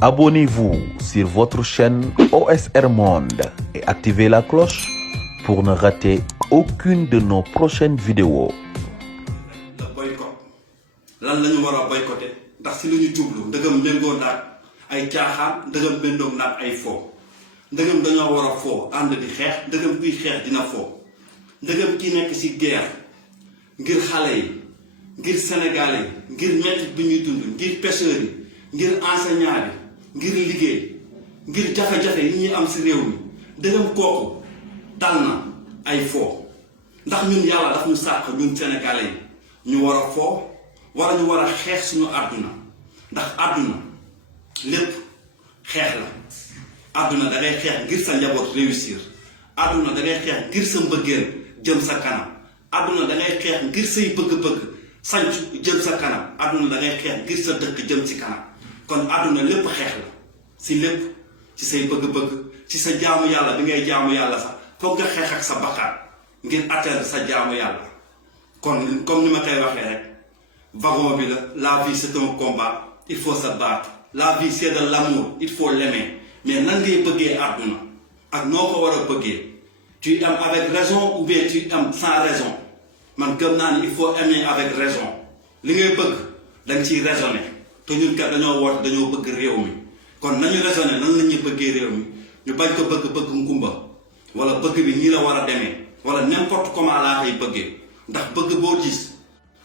Abonnez-vous sur votre chaîne OSR Monde et activez la cloche pour ne rater aucune de nos prochaines vidéos. Le boycott lan la ñu war a boycotter ndax si la ñu jublu ndëgëm méngoo naag ay caaxaan ndëgëm méngoo naag ay fo ndëgëm dañoo war a fo ànd di xeex ndëgëm kuy xeex dina fo ndëgëm ki nekk si guerre ngir xale yi ngir sénégalais yi ngir mettit bi ñuy dund ngir pêcheurs yi ngir enseignants yi ngir liggéey ngir jafe-jafe yi ñuy am si réew mi ndëgëm kooku dal na ay fo ndax ñun yàlla daf ñu sàkk ñun sénégalais yi ñu war a foo wala ñu war a xeex suñu àdduna ndax àdduna lépp xeex la àdduna da ngay xeex ngir sa njaboot réussir àdduna da ngay xeex ngir sa mbëggeel jëm sa kanam àdduna da ngay xeex ngir say bëgg-bëgg sancu jëm sa kanam àdduna da ngay xeex ngir sa dëkk jëm ci kanam kon àdduna lépp xeex la si lépp ci say bëgg-bëgg ci sa jaamu yàlla bi ngay jaamu yàlla sax foog nga xeex ak sa bakkaat ngir atteindre sa jaamu yàlla kon comme ni ma koy waxee rek wagon bi la vie c'est un combat il faut se battre la vie c'est de l'amour il faut l'aimer mais nan ngay bëggee àdduna ak noo ko war a bëggee tu aimes avec raison ou bien tu aimes sans raison man gëm naa ni il faut aimer avec raison li ngay bëgg danga ciy raisonner te ñun kat dañoo woote dañoo bëgg réew mi kon nañu raisonner nan la ñuy bëggee réew mi ñu bañ ko bëgg ngumba wala bëgg bi nii la war a demee wala n'importe comment laa koy bëggee ndax bëgg boo gis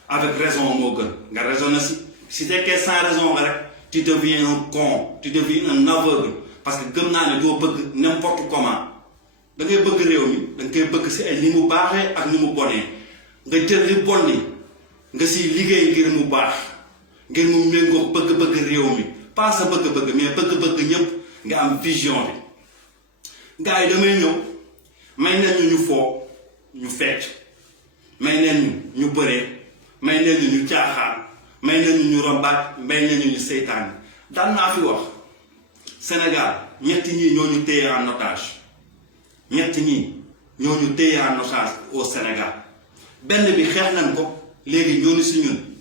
avec raison moo gën nga raisonner si tekkee sans raison nga rek tu deviens un con tu deviens un aveugle parce que gëm naa ne doo bëgg n'importe comment da ngay bëgg réew mi da nga koy bëgg si ay ni mu baaxee ak ni mu bonee nga jël li bon ni nga siy liggéey ngir mu baax ngir mu méngoo bëgg-bëgg réew mi pas sa bëgg-bëgg mais bëgg-bëgg ñëpp nga am vision bi gars yi damay ñëw may nañu ñu foo ñu fecc may nañu ñu bëree may nañu ñu caaxaan may nañu ñu rombaat may nañu ñu seytaan daan naa fi wax Sénégal ñetti ñii ñoo ñu téye en otage ñetti ñii ñoo ñu téye en otage au Sénégal benn bi xeex nañ ko léegi ñoo ni si ñun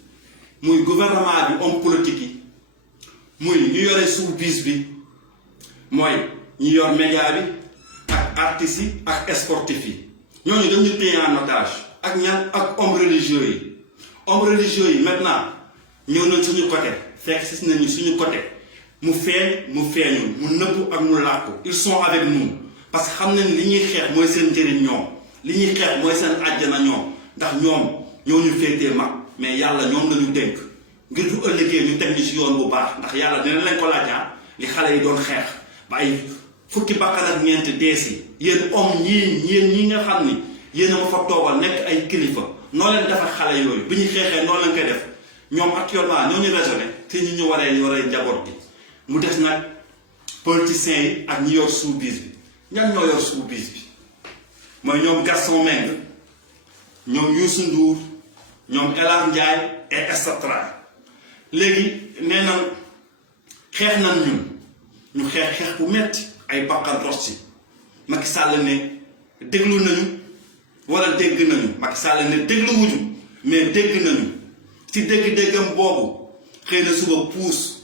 muy gouvernement bi homme politique yi muy ñu yore showbiz bi mooy ñu yor média bi ak artistes yi ak sportifs yi ñooñu dañu téye en otage ak ñan ak hommes religieux yi hommes religieux yi maintenant ñëw nañ suñu côté fekk si nañu suñu côté mu feeñ mu feeñul mu nëbbu ak mu làkku ils sont avec nous parce que xam nañ li ñuy xeex mooy seen njëriñ ñoom li ñuy xeex mooy seen àjjana ñoom ndax ñoom ñoo ñu féetee mag mais yàlla ñoom la ñu dénk ngir du ëllëgee ñu teg ñu si yoon bu baax ndax yàlla dina leen ko laaj li xale yi doon xeex ba ay fukki bakkan ak ñeent dees yi yéen homme ñi nga xam ni yéen a ma fa toogal nekk ay kilifa noo leen defar xale yooyu bi ñu xeexee noo leen koy def ñoom actuellement ñoo ñu raisonné te ñu waree njaboot bi mu des nag politiciens yi ak ñi yor showbiz bi ñan ñoo yor showbiz bi mooy ñoom Gaston Mbengue ñoom Youssou Ndour ñoom El Hadj Ndiaye et cetera léegi nee na xeex nañ ñu xeex bu metti ay bakkan ros ci Macky Sall ne déglu nañu wala dégg nañu Macky Sall ne dégluwuñu mais dégg nañu ci dégg-déggam boobu xëy na suba puus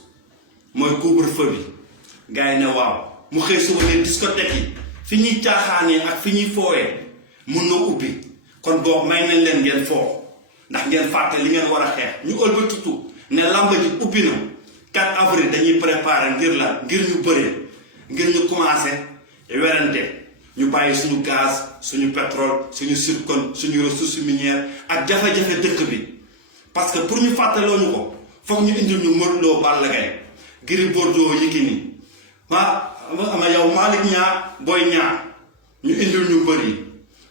mooy couvre-feu bi gars yi ne waaw mu xëy suba ne discothèque yi fi ñuy caaxaanee ak fi ñuy foowee mun na ubbi kon boobu may nañ leen ngeen foo ndax ngeen fàtte li ngeen war a xeex ñu ëlbatitu ne làmb ji ubbi na 4 avril dañuy préparer ngir ñu bëree ngir ñu commencé werante ñu bàyyi suñu gaz suñu pétrole suñu zircon suñu ressources minières ak jafe-jafe dëkk bi parce que pour ñu fàttaloo ñu ko foog ñu indil ñu Modou Lo Balla Gaye Gris Bordeaux Yékini ama yow Malick Niang Boy Niang ñu indil ñu mbër yi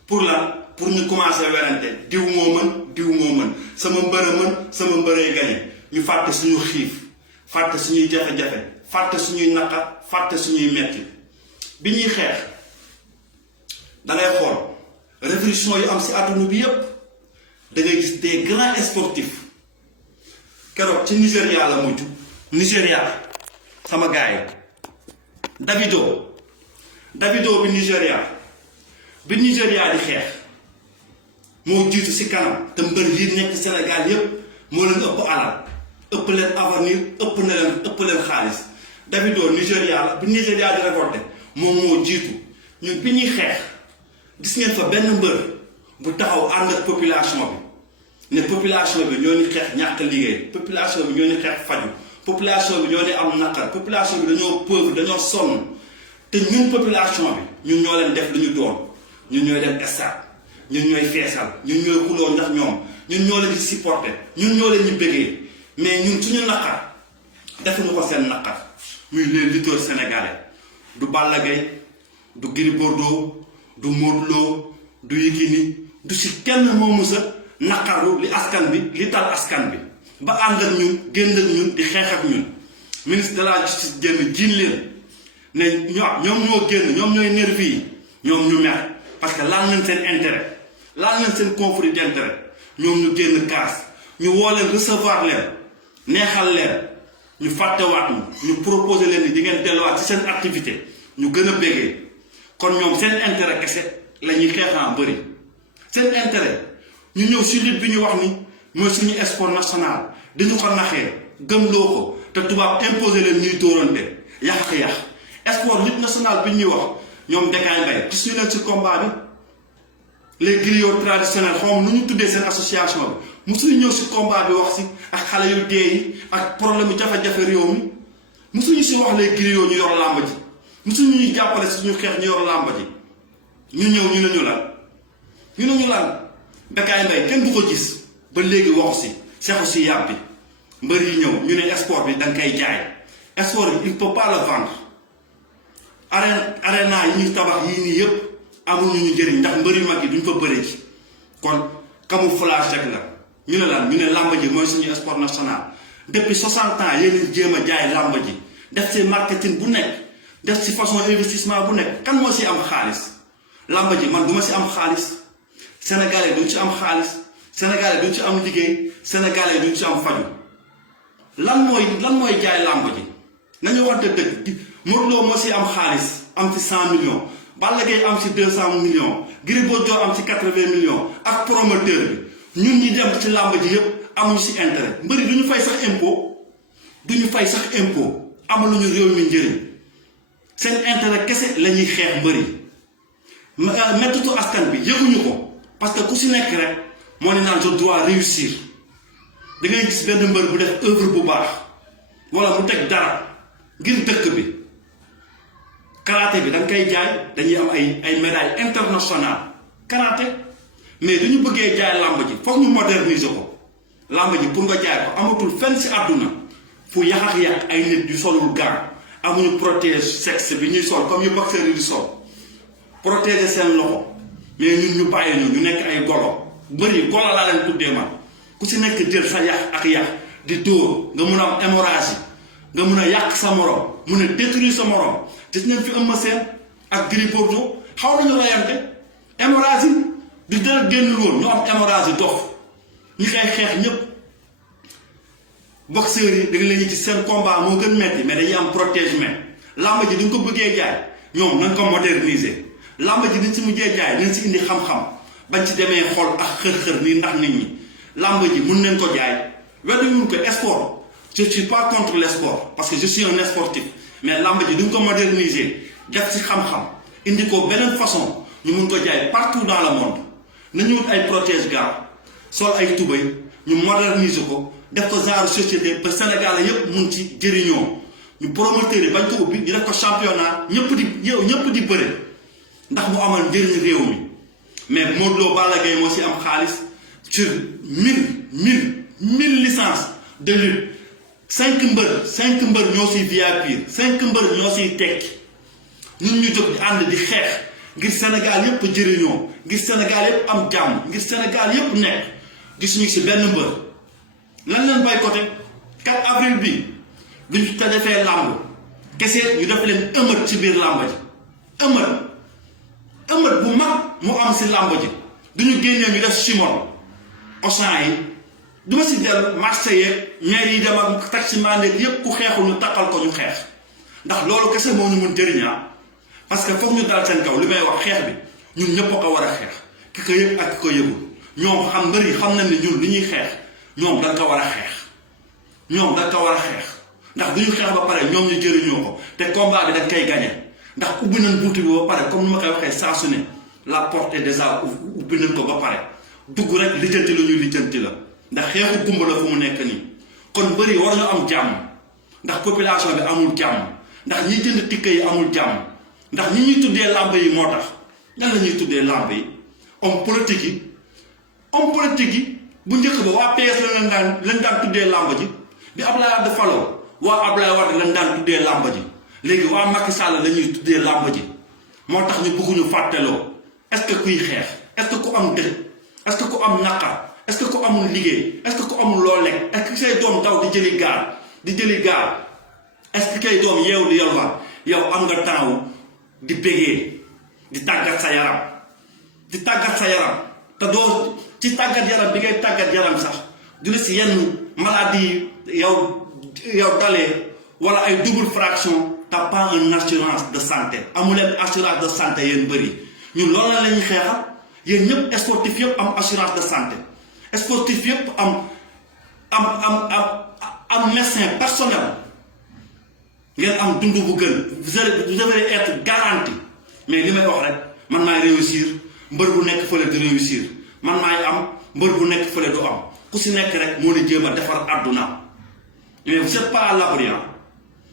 pour lan pour ñu commencé werante diw moo mën sama mbëree gañe ñu fàtte suñu xiif fàtte suñuy jafe-jafe fàtte suñuy naqar fàtte suñuy metti bi ñuy xeex dangay xool révolution yu am si àdduna bi yépp da ngay gis des grands sportifs keroog ci Nigéria la mujj Nigéria sama gars yi Davido bi Nigéria di xeex moo jiitu si kanam te mbër yi nekk Sénégal yépp moo leen ëpp alal ëpp leen avenir ëpp leen xaalis Davido Nigéria la bi Nigéria di révolté moom moo jiitu ñun bi ñuy xeex gis ngeen fa benn mbër bu taxaw ànd ak population bi ne population bi ñoo ni xeex ñàkk liggéey population bi ñoo ni xeex faju population bi ñoo ni am naqar population bi dañoo pauvre dañoo sonn te ñun population bi ñun ñoo leen def lu ñu doon ñun ñooy dem stade ñun ñooy feesal ñun ñooy xuloo ndax ñoom ñun ñoo leen di supporter ñun ñoo leen ñu bëggee mais ñun suñu naqar defuñu ko seen naqar muy les lutteurs sénégalais du Balla Gaye du Gris Bordeaux du Modou Lo du Yékini du si kenn moo musa naqaru li askan bi li tal askan bi ba ànd ak ñun génn ak ñun di xeex ak ñun ministre de la justice génn jiin leen ne ñoom ñoo génn ñoom ñooy nervi yi ñoom ñu mer parce que laal nañ seen intérêt laal nañ seen conflit d'intérêt ñoom ñu génn kaas ñu woo leen recevoir leen neexal leen ñu fàttewaat ñu proposé leen ni di ngeen delluwaat ci seen activité ñu gën a bégee kon ñoom seen intérêt kese la ñuy xeexaa bëri seen intérêt ñu ñëw si lutte bi ñu wax ni mooy suñu sport national dañu ko naxee gëmloo ko te tubaab imposé leen ñuy dóorante yàq sport lutte national bi ñuy wax ñoom Bécaye Mbaye gis ñu leen si combat bi les griots traditionnels xaw ma nu ñu tuddee seen association bi musuñu ñëw si combat bi wax si ak xale yu dee yi ak problème yu jafe-jafe réew mi musuñu si wax les griots ñu yor làmb ji musuñu ñuy jàppale si suñu xeex ñu yor làmb ji ñu ñëw ñu ne ñu lan Bécaye Mbaye kenn du ko gis ba léegi waxu si sexu si yàbbi mbër yi ñëw ñu ne sport bi da nga koy jaay sport bi il peut pas le vendre arena yi ñuy tabax yii nii yëpp amuñu ñu njëriñ ndax mbër yu mag yi duñ fa bëre ji kon camouflage rek la ñu ne lan ñu ne làmb ji mooy suñu sport national depuis 60 ans yéen jéem a jaay làmb ji def ci marketing bu nekk def ci façon investissement bu nekk kan moo si am xaalis làmb ji man du ma si am xaalis sénégalais duñ ci am xaalis sénégalais duñ ci am liggéey sénégalais duñ ci am faju lan mooy jaay làmb ji nañu wante dëgg Modou Lo moo si am xaalis am ci 100 millions Balla Gaye am ci 200 millions Gris Bordeaux am ci 80 millions ak promoteur bi ñun ñi dem ci làmb ji yëpp amuñu si intérêt mbëri duñu fay sax impôt amaluñu réew mi njëriñ seen intérêt kese la ñuy xeex mbëri mettitu askan bi yëguñu ko parce que ku si nekk rek moo ne naan je dois réussir da ngay gis benn mbër bu def œuvre bu baax wala mu teg dara ngir dëkk bi karaté bi da nga koy jaay dañuy am ay médailles internationales karaté mais du ñu bëggee jaay làmb ji foog ñu moderniser ko làmb ji pour nga jaay ko amatul fenn si àdduna fu yàq ay nit yu solul gant amuñu protège sexe bi ñuy sol comme yu boxeur yi di sol protéger seen loxo mais ñun ñu bàyyi ñu nekk ay golo bëri golo laa leen tuddee man ku si nekk jël sa yàq ak yàq di dóor nga mun a am hémorragie nga mun a yàq sa morom mun a détruire sa morom gis nañ fi Eumeu Sène ak Gris Bordeaux xaw nañu rayante hémorragie du dara génnul woon ñu am hémorragie dof ñi koy xeex ñëpp boxeurs yi da nga leen ci seen combat moo gën metti mais dañuy am protège-main làmb ji duñ ko bëggee jaay ñoom nañ ko moderniser làmb ji dañ si mujjee jaay nañ si indi xam-xam bañ ci demee xol ak xër-xër nii ndax nit ñi làmb ji mun nañ ko jaay wedduñu ko sport je suis pas contre le sport parce que je suis un sportif mais làmb ji duñ ko moderniser def si xam-xam indi ko beneen façon ñu mun ko jaay partout dans le monde nañu wut ay protège-gants sol ay tubéy ñu moderniser ko def ko genre société ba Sénégal yëpp mun ci jëriñoo ñu promoteurs yi bañ ko ubbi ñu def ko championnat ñëpp di bëre ndax mu amal njëriñ réew mi mais Modou Lo Balla Gaye moo si am xaalis sur 1000 licences de lutte 5 mbër ñoo siy VIP 5 mbër ñoo siy tekki ñun ñu jóg di ànd di xeex ngir Sénégal yëpp jëriñoo ngir Sénégal yëpp am jàmm ngir Sénégal yëpp nekk gisuñu si benn mbër lan leen boycotté 4 avril bi duñ ko defee làmb kese ñu def leen ëmët ci biir làmb ji ëmët bu mag mu am si làmb ji duñu génnee ñu def simon Auchan yi duma si dellu marché yeeg maire yi dem ak taximan yëpp ku xeexul ñu takkal ko ñu xeex ndax loolu kese moo ñu mun jëriñaa parce que foog ñu dal seen kaw li may wax xeex bi ñun ñëpp a ko war a xeex ki ko yëg ak ki ko yëgul ñoom mbër yi xam nañ ne ñun li ñuy xeex ñoom da nga ko war a xeex ndax duñu xeex ba pare ñoom ñu jëriñoo ko te combat bi dañ koy gagné ndax ubbi nañ buuti bi ba pare comme ni ma koy waxee saa su ne la porte est déjà ubbi nañ ko ba pare dugg rek lijjanti la ñuy lijjanti la ndax xeexu gumba la fu mu nekk nii kon bëri war ñu am jàmm ndax population bi amul jàmm ndax ñi jënd tikke yi amul jàmm ndax ñi ñuy tuddee làmb yi moo tax ñan la ñuy tuddee làmb yi homme politique yi bu njëkk ba waa PS lañ daan tuddee làmb ji bi Abdoulaye Wade faloo waa Abdoulaye Wade lañ daan tuddee làmb ji léegi waa Macky Sall la ñuy tuddee làmb ji moo tax ñu bëgguñu fàtteloo est-ce que kuy xeex est-ce que ku am dëj est-ce que ku am naqar est-ce que ku amul liggéey est-ce que ku amul loo lekk est-ce que say doom daw di jëli gaal est-ce que kay doom yeew di yalwaan yow am nga temps di bégee di tàggat sa yaram te doo ci tàggat yaram bi ngay tàggat yaram sax du la si yenn maladie yow dalee wala ay double fraction t'as pas une assurance de santé amuleen assurance de santé yéen bëri ñun loolu la ñuy xeexal yéen ñëpp sportif yëpp am assurance de santé sportif yëpp am médecin personnel ngeen am dund bu gën vous devez être garanti mais li may wax rek man maay réussir mbër bu nekk fële di réussir man maay am mbër bu nekk fële du am ku si nekk rek moo ne jéem a defar àdduna mais vous êtes pas à l'abri.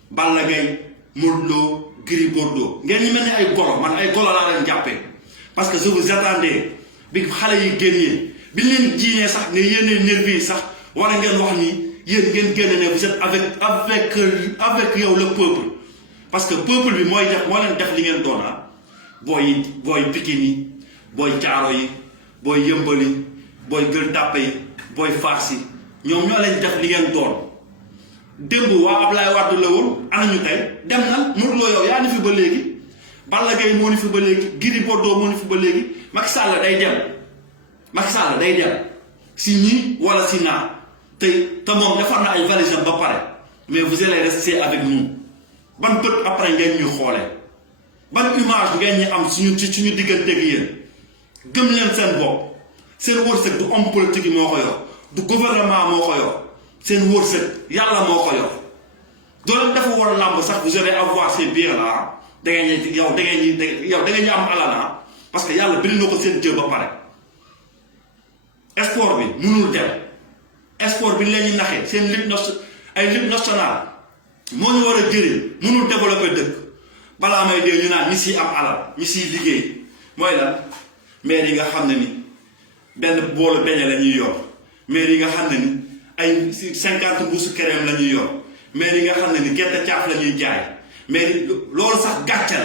Balla Gaye Modou Lo Gris Bordeaux ngeen ñu mel ni ay golo man ay golo laa leen jàppee parce que je vous attendais bi xale yi génnee bi leen jiinee sax ne yéenee nervi yi sax war a ngeen wax ni yéen ngeen génne ne vous êtes avec yow le peuple parce que peuple bi moo leen def li ngeen doon booy Pikine yi booy Caaro yi booy Yëmbal yi booy Gueule Tapée yi booy Fass yi ñoom ñoo leen def li ngeen doon démb waa Ablaye Wade la woon ana ñu tey dem na Modou Lo yow yaa ni fi ba léegi Balla Gaye moo ni fi ba léegi Gris Bordeaux moo ni fi ba léegi Macky Sall day dem si ñii wala si naa te moom defar na ay valises ba pare mais vous allez rester avec nous ban bët après ngeen ñu xoolee ban image ngeen ñu am suñu digganteeg yéen gëm leen seen bopp seen wërsëg du homme politique yi moo ko yor du gouvernement moo ko yor seen wërsëg yàlla moo ko yor doo leen dafa war a làmb sax vous allez avoir ces biens là da ngeen ñu am alal parce que yàlla bind na ko seen jë ba pare sport bi mënul dem sport bi leen ñu naxee seen ligue nationale moo ñu war a jëriñ mënul développer dëkk balaa may dee ñu naan ñi siy am alal ñi siy liggéey mooy lan maire yi nga xam ne ni benn boolu beñe la ñuy yor maire yi nga xam ne ni ay 50 mbuusu crème la ñuy yor maire yi nga xam ne ni gerte caaf la ñuy jaay maire loolu sax gàcce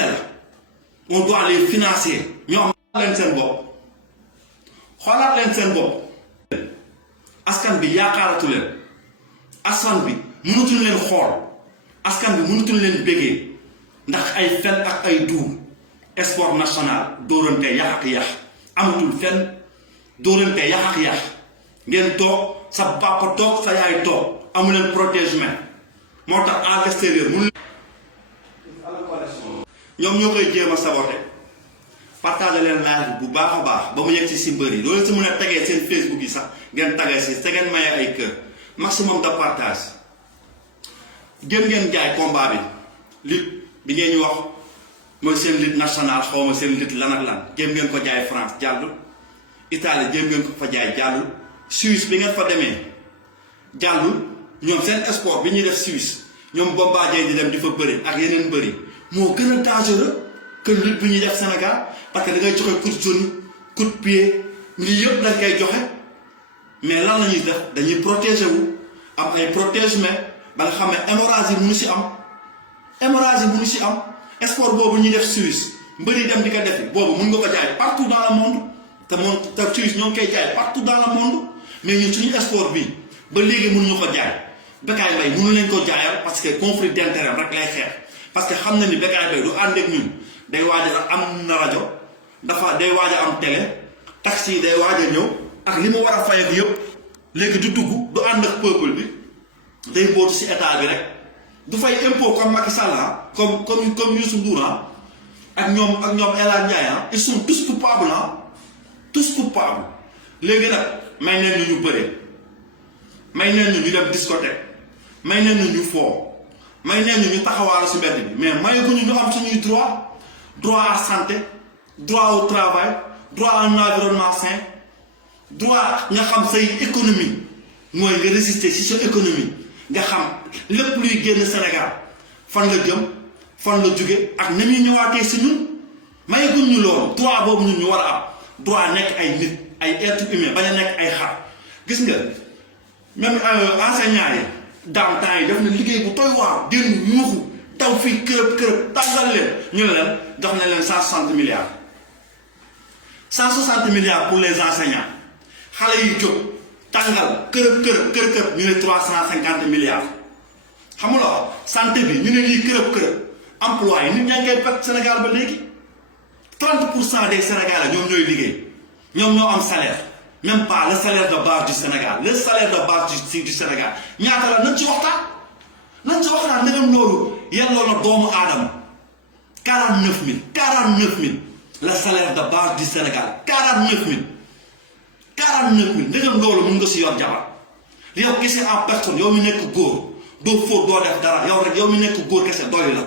la on doit les financer ñoo am leen seen bopp xoolaat leen seen bopp askan bi yaakaaratu leen askan bi mënatuñ leen xool askan bi mënatuñ leen bégee ndax ay fen ak ay duur sport national dóorante yax ak yax amatul fenn dóorante yax ak yax ngeen toog sa papa toog sa yaay toog amu leen protégement moo tax à l'extérieur mun ñoom ñoo koy jéem a saboté partage leen live bu baax a baax ba mu yegg si mbër yi loolu si mën a tegee seen Facebook yi sax ngeen tagay si te ngeen maye ay kër maximum de partage gën ngeen jaay combat bi lutte bi ngeen ñu wax mooy seen lutte nationale xaw ma seen lutte lan ak lan jéem ngeen ko jaay France jàllul Italie jéem ngeen ko fa jaay jàllul Suisse bi ngeen fa demee jàllul ñoom seen sport bi ñuy def Suisse ñoom Bombardier di dem di fa bëri ak yeneen bëri moo gën a dangereux que lutte bi ñuy def Sénégal parce que da ngay joxe coup de genou coup de pied lii yëpp dañ koy joxe mais lan la ñuy def dañuy protéger wu am ay protège-mains ba nga xam ne hémorragie mënu si am sport boobu ñuy def Suisse mbëri dem di ko defi boobu mun nga ko jaay partout dans le monde te Suisse ñoo ngi koy jaay partout dans le monde mais ñun suñu sport bi ba léegi mënuñu ko jaay Bécaye Mbaye mënu leen ko jaayal parce que conflit d'intérêt rek lay xeex parce que xam na ni Bécaye Mbaye du ànd ak ñun day waaj a am na rajo day waaj a am télé taxi yi day waaj a ñëw ak li mu war a fay ak yëpp léegi du dugg du ànd ak peuple bi day bootu si état bi rek du fay impôt comme Macky Sall comme Youssou Ndour ak ñoom El Hadj Ndiaye ils sont tous coupables tous coupables léegi nag may neen ñu bëree may neen ñu dem discothèque may neen ñu foo may neen ñu taxawaalu si mbedd bi mais mayeguñu ñu am suñuy droit à santé droit au travail droit à un environnement sain droit nga xam say économie mooy nga résister si sa économie nga xam lépp luy génn Sénégal fan la jëm fan la jóge ak na ñuy ñëwaatee si ñun mayeguñ ñu loolu droit boobu ñun ñu war a am droit nekk ay nit ay être humain bañ a nekk ay xar gis nga même enseignants yi daam temps yi def na liggéey bu toy waaw génn yuuxu taw fii kërëb tàngal leen ñu ne leen jox na leen 160 milliards 160 milliards pour les enseignants xale yi jóg tàngal kërëb ñu ne 350 milliards xam nga santé bi ñu ne lii kërëb emploi yi nit ñaa ngi koy perte Sénégal ba léegi 30% des Sénégalais ñoom ñooy liggéey ñoom ñoo am salaire même pas le salaire de base du Sénégal le salaire de base du Sénégal ñaata la nañ ci waxtaan ndegam loolu yelloo na doomu aadama 49000 le salaire de base du Sénégal 49000 ndegam loolu mun nga si yor jabar yow kese en personne yow mi nekk góor doo fóot doo def dara yow rek yow mi nekk góor kese doy la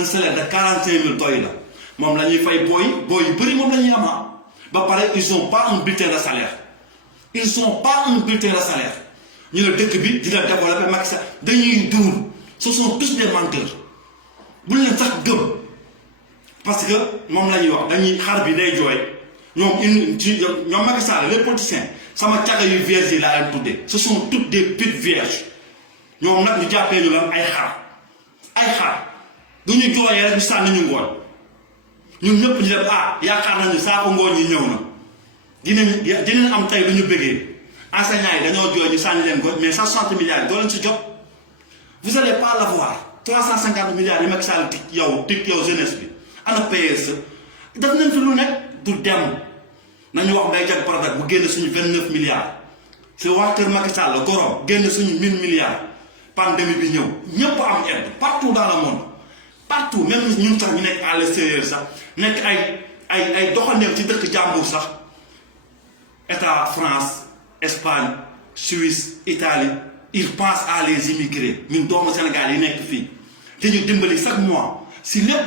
un salaire de 45000 doy la moom la ñuy fay booy yu bëri moom la ñuy am ba pare ils ont pas un bulletin de salaire ñu ne dëkk bi dina développer Macky Sall dañuy duur ce sont tous des menteurs bu leen sax gëm parce que moom la ñuy wax dañuy xar bi day jooy ñoom Macky Sall les politiciens sama caga yu vierges yi laa leen tuddee ce sont toutes des petites vierges ñoom nag ñu jàppee ñu lan ay xar du ñu jooyee rek ñu sànni ñu ngooñ ñun ñëpp ñu def yaakaar nañu saako ngooñ yi ñëw na dinañ am tey lu ñu bëggee enseignants yi dañoo jooy ñu sànni leen ngooñ mais 160 milliards yi doo leen si jot vous allez pas l'avoir 350 milliards yi Macky Sall yow jeunesse bi ana PSE def nañ fi lu nekk du dem nañu wax Mbaye Diagne Prodac bu génn suñu 29 milliards si waa kër Macky Sall la gorom génn suñu 1000 milliards pandémie bi ñëw ñëpp am aide partout dans le monde partout même ñun sax ñu nekk à l'extérieur sax nekk ay doxandeem ci dëkk jàmbur sax état France Espagne Suisse Italie ils pensent à les immigrés ñun doomu Sénégal yi nekk fii dañu dimbali chaque mois si lépp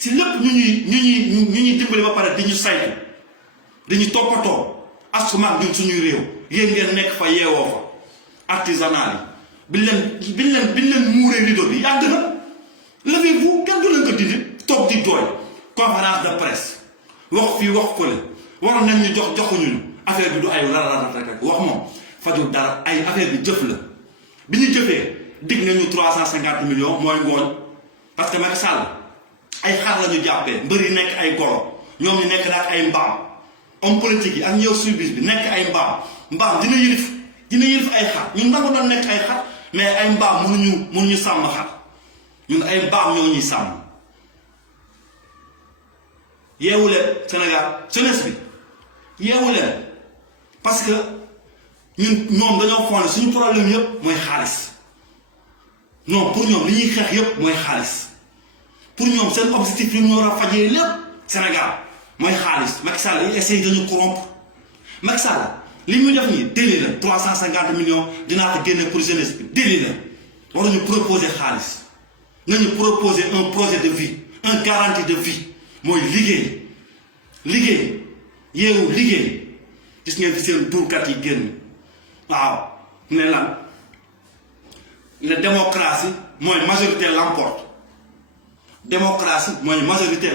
ñu ñuy dimbali ba pare di ñu saytu dañu toppatoo asumaan ñun suñuy réew yéen ngeen nekk fa yeewoo fa artisanal yi biñ leen muuree rideau bi yàgg na levez-vous kenn du leen ko dindi toog di jooy conférence de presse wax fii wax fële waroon nañ ñu joxuñu affaire bi du ay rek wax moom fajul dara ay affaire bi jëf la bi ñu jëfee dig nañu 350 millions mooy ngooñ parce que Macky Sall ay xar la ñu jàppee mbër yi nekk ay golo ñoom ñu nekk nag ay mbaam homme politique yi ak ñëw service bi nekk ay mbaam dina yërif ay xar ñun nangu doon nekk ay xar mais ay mbaam mënuñu sàmm xar ñun ay mbaam ñoo ñuy sàmm yeewu leen Sénégal jeunesse bi yeewu leen parce que ñoom dañoo foog ne suñu problème yëpp mooy xaalis non pour ñoom li ñuy xeex yëpp mooy xaalis pour ñoom seen objectif yi ñu war a fajee lépp Sénégal mooy xaalis Macky Sall yi essaye dañu corrompre Macky Sall li muy def nii déli la 350 millions dinaa ko génne pour jeunesse bi déli la waruñu proposer xaalis nañu proposer un projet de vie un garantie de vie mooy liggéey yeewu liggéey gis ngeen fi seen duurkat yi génn waaw ne lan ne démocratie mooy majorité l'emporte démocratie mooy majorité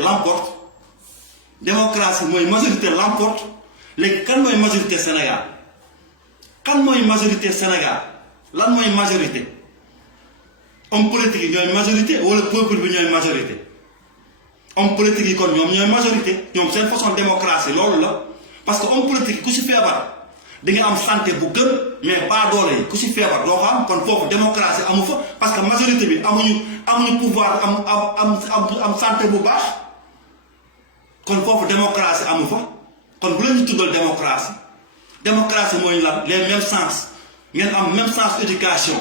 l'emporte léegi kan mooy majorité Sénégal lan mooy majorité homme politique yi ñooy majorité wala peuple bi ñooy majorité homme politique yi kon ñoom ñooy majorité ñoom seen façon démocratie loolu la parce que homme politique yi ku si feebar di nga am santé bu gën mais pas doole yi ku si feebar doo ko am kon foofu démocratie amu fa parce que majorité bi amuñu pouvoir am santé bu baax kon foofu démocratie amu fa kon bu la ñu tuddal démocratie mooy lan les mêmes sens ngeen am même sens éducation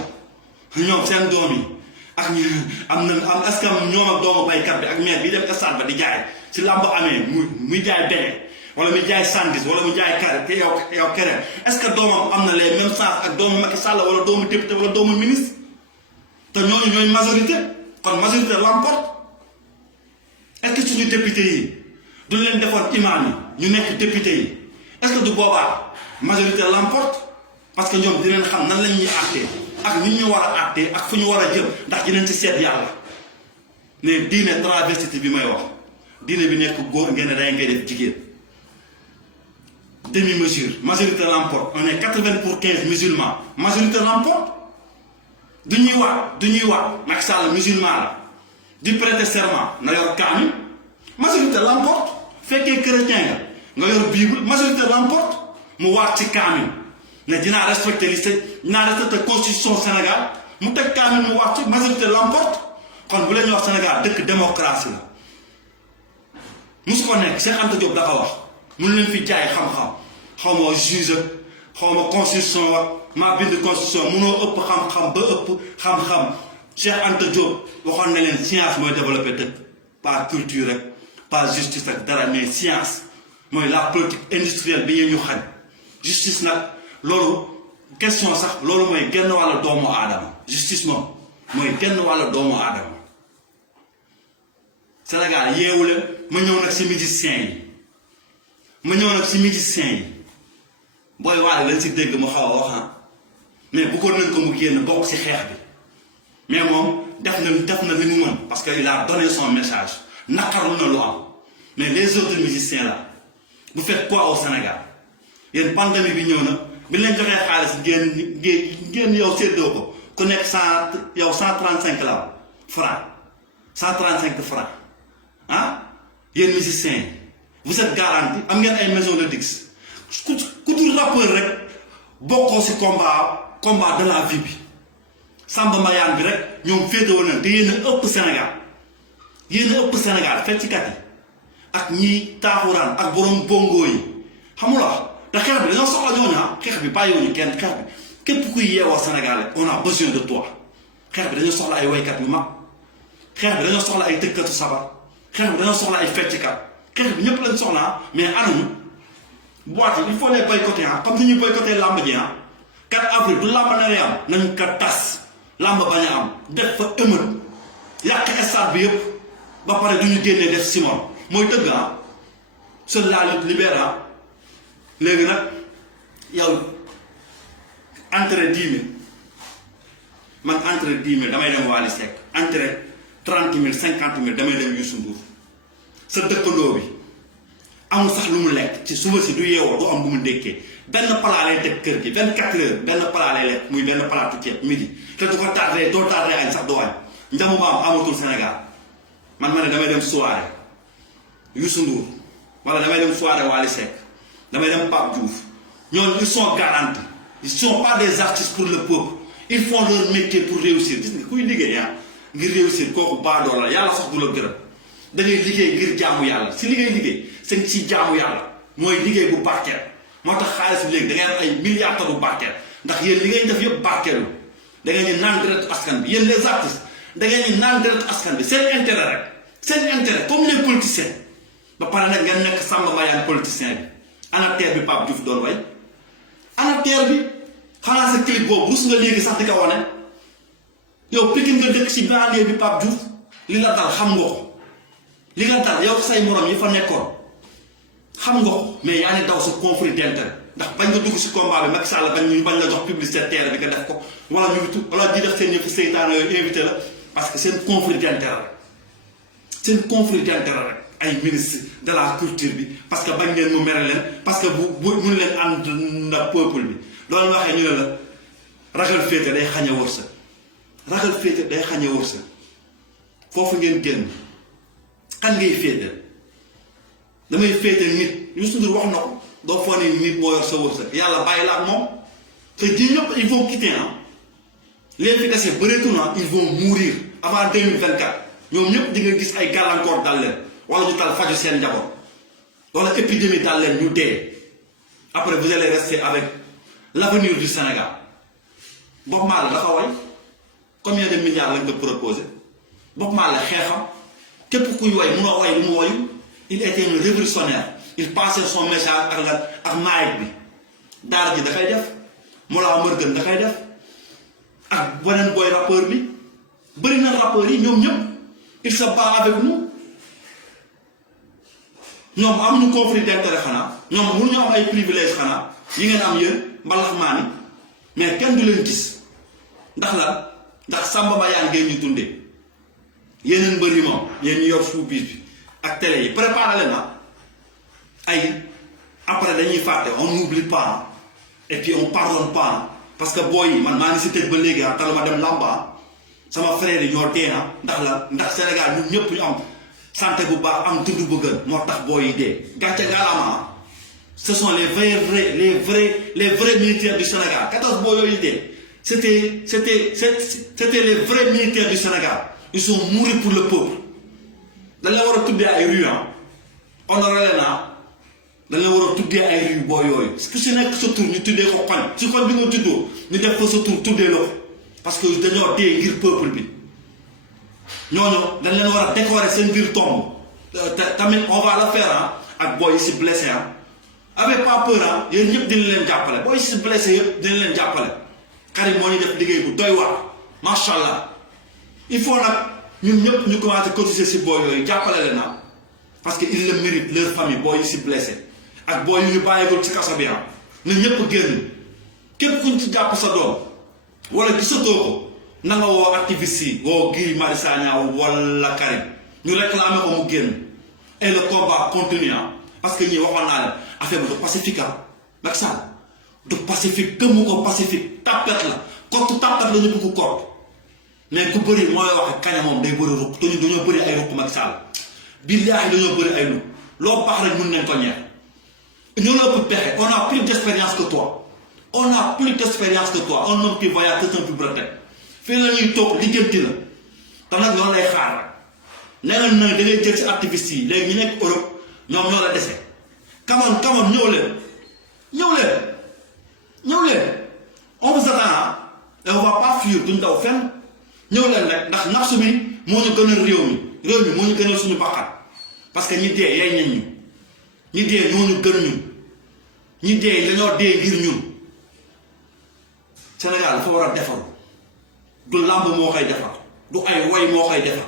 ñoom seen doom yi ak ñu am est-ce que ñoom ak doomu baykat bi ak maire bi dem stade ba di jaay si làmb amee muy jaay bene wala mu jaay sandis wala mu jaay kare te yow keneen est-ce que doomam am na les mêmes chances ak doomu Macky Sall wala doomu député wala doomu ministre te ñooñu ñooy majorité kon majorité l'emporte. Est-ce que suñu député yi duñ leen defoon imam yi ñu nekk député yi est-ce que du boobaa majorité l'emporte parce que ñoom dinañ xam nan lañ ñuy àttee ak ni ñu war a àttee ak fu ñu war a jëm ndax dinañ ci seet yàlla ne diine travestité bi may wax diine bi nekk góor ngeen ne day ngay def jigéen demi mesure majorité l'emporte on est 80 pour 15 musulmans majorité l'emporte du ñuy waat Macky Sall musulman la di prêter serment na yor kaamil majorité l'emporte fekkee chrétien nga yor bible majorité l'emporte mu waat ci kaamil ne dinaa respecter constitution Sénégal mu teg kaamil mu waat ci majorité l'emporte kon bu leen wax Sénégal dëkk démocratie la musu ko nekk Cheikh Anta Diop dafa wax mun leen fi jaay xam-xam xaw ma juge xaw ma constitution wax maa bind constitution munoo ëpp xam-xam ba ëpp xam-xam Cheikh Anta Diop waxoon na leen science mooy développé dëkk pas culture rek pas justice ak dara mais science mooy la politique industrielle bi ñu xañ justice nag loolu question sax loolu mooy genn wàlla doomu aadama justice moom mooy genn wàlla doomu aadama Sénégal yeewu leen ma ñëw nag si musiciens yi booy waale lañ si dégg mu xaw a wax mais bëggoon nañ ko mu génn bokk si xeex bi mais moom def na li mu mën parce que il a donné son message naqarlu na lu am mais les autres musiciens là bu faites quoi au Sénégal yéen pandémie bi ñëw na bi leen joxee xaalis ngeen yow séddoo ko ku nekk 135 la francs 135 francs yéen musiciens yi vous êtes garantis am ngeen ay maison de disques ku dul rappeur rek bokkoo si combat de la vie bi Samba Mayane bi rek ñoom féetewoo na te yéen a ëpp Sénégal fecckat yi ak ñi taaxuraan ak borom bongo yi xamula te xeex bi dañoo soxla ñooñu xeex bi bàyyiwuñu kenn xeex bi képp kuy yeewoo Sénégal on a besoin de toi xeex bi dañoo soxla ay waykat yu mag xeex bi dañoo soxla ay tëggkatu sabar xeex bi dañoo soxla ay fecckat xeex bi ñëpp lañ soxla mais anañu boîte il faut les boycotter comme ni ñuy boycotter làmb ji 4 avril du làmb naree am nañu ko tas làmb bañ a am def fa ëmët yàq stade bi yëpp ba pare du ñu génnee def simon mooy dëgg seule la lutte libère léegi nag yow entrée 10 000 man entrée 10 000 damay dem Wally Seck entrée 30 000 50 000 damay dem Youssou Ndour sa dëkkandoo bi amul sax lu mu lekk ci suba si du yeewoo du am bu mu ndékkee benn plat lay teg kër gi 24 heures benn plat lay lekk muy benn palaatu ceeb midi te du ko tardé doo tardé añ sax du wàññi njamu baam amatul Sénégal man ma ne damay dem soirée Youssou Ndour wala damay dem soirée Wally Seck damay dem Pape Diouf ñooñu ils sont garantis ils sont pas des artistes pour le peuple ils font leur métier pour réussir gis nga kuy liggéey ngir réussir kooku baadoo la yàlla sax du la gërëm da ngay liggéey ngir jaamu yàlla si li ngay liggéey seen si jaamu yàlla mooy liggéey bu barkeel moo tax xaalis bi léegi da ngay am ay milliards bu barkeel ndax yéen li ngay def yëpp barkeelu da ngeen ñu naan deret askan bi yéen les artistes da ngeen ñu naan deret askan bi seen intérêt rek seen intérêt comme les politiciens ba pare nag ngeen nekk Samba Mayane politicien bi ana terre bi Pape Diouf doon way ana terre bi xanaa sa clip boobu rus nga léegi sax di ko wane yow Pikine nga dëkk si banlieue bi Pape Diouf li la dal xam nga ko li nga dal yow say morom yi fa nekkoon xam nga ko mais yaa ngi daw sa conflit d'intérêt ndax bañ nga dugg si combat bi Macky Sall bañ la jox publicité terre bi nga def ko wala di def seen yëfu seytaane yooyu invité la parce que seen conflit d'intérêt rek ay ministre de la culture bi parce que bañ leen mu mere leen parce que bu mun leen ànd na peuple bi loolu waxee ñu ne la ragal féete day xañe wërsëg foofu ngeen génn kan ngay féete damay féete nit Youssou Ndour wax na ko doo foo ne nit moo yor sa wërsëg yàlla bàyyi la ak moom te ji ñëpp ils vont quitter leen fi dese bëreetu na ils vont mourir avant 2024 ñoom ñëpp di nga gis ay gàllankoor dal leen wala ñu tal faju seen njaboot wala épidémie dal leen ñu dee après vous allez rester avec l'avenir du Sénégal Bob Marley dafa way combien de milliards lañ ko proposé Bob Marley xeexam képp kuy way munoo way lu mu wayu il était un révolutionnaire il passait son message ak maayit bi daara ji da koy def Mollah Morgun da koy def ak beneen boy rappeur bi bëri na rappeurs yi ñoom ñëpp il se bat avec nous ñoom amuñu conflit d'intérêt xanaa ñoom mënuñu am ay privilèges xanaa yi ngeen am yéen mbalax maani mais kenn du leen gis ndax la ndax Samba Bayaan ngeen ñu dundee yeneen mbër yi moom yéen ñu yor showbiz bi ak télé yi préparé leen ay après dañuy fàtte on n'oublie pas et puis on pardonne pas parce que booy yi man maa ngi si tëj ba léegi taluma dem lamba sama frère yi ñoo dee ndax Sénégal ñun ñëpp ñu am santé bu baax am dund bu gën moo tax booy yi dee gàcce gaalama ce sont les vrais militaires du Sénégal 14 booy yooyu dee c'était les vrais militaires du Sénégal ils sont morts pour le peuple dañ la war a tuddee ay rue honoré na dañ la war a tuddee ay rue booy yooyu ku si nekk sa tur ñu tuddee ko koñ si koñ bi nga juddoo ñu def ko sa tur tuddee la ko parce que dañoo dee ngir peuple bi ñooñu dañ leen war a décorer seen biir tomb tamit on va le faire ak booy yi si blessé avec pas peur yéen ñëpp dina leen jàppale booy yi si blessé yëpp dina leen jàppale Karim moo ñu def liggéey bu doy waar macha allah il faut nag ñun ñëpp ñu commencé cotiser si booy yooyu jàppale leen parce que ils le méritent leur famille booy yi si blessé ak booy yu ñu bàyyeegul ci kaso bi na ñëpp génn képp kuñ ci jàpp sa doom wala gisatoo ko na nga woo activiste yi woo Guy Marius Sagna wala Karim ñu réclamer ko mu génn et le combat continue parce que ñi waxoon naa leen affaire bi du pacifique Macky Sall du pacifique gëmmu ko pacifique tapet la kottu tapet la ñu bëgg kott mais ku bëri mooy wax kaña moom day bëri ruq te ñu dañoo bëri ay ruq Macky Sall billaahi dañoo bëri ay lu loo baax rek mën nañ ko ñeex ñoo la ëpp pexe on a plus d'expérience que toi on a plus d'expérience que toi un homme qui voyage c'est un bibliothèque fii la ñuy toog liggéenti la te nag ñoo lay xaar rek nee nañ nag da ngay jël si activistes yi léegi ñu nekk Europe ñoom ñoo la dese kamoon ñëw leen on vous attend et on va pas fuir duñ daw fenn ñëw leen rek ndax nafsu bi moo ñu gënal réew mi moo ñu gënal suñu baqat parce que ñi dee yay nañ ñu ñi dee ñoo ñu gën ñun ñi dee dañoo dee ngir ñun Sénégal dafa war a defaru du làmb moo koy defar du ay woy moo koy defar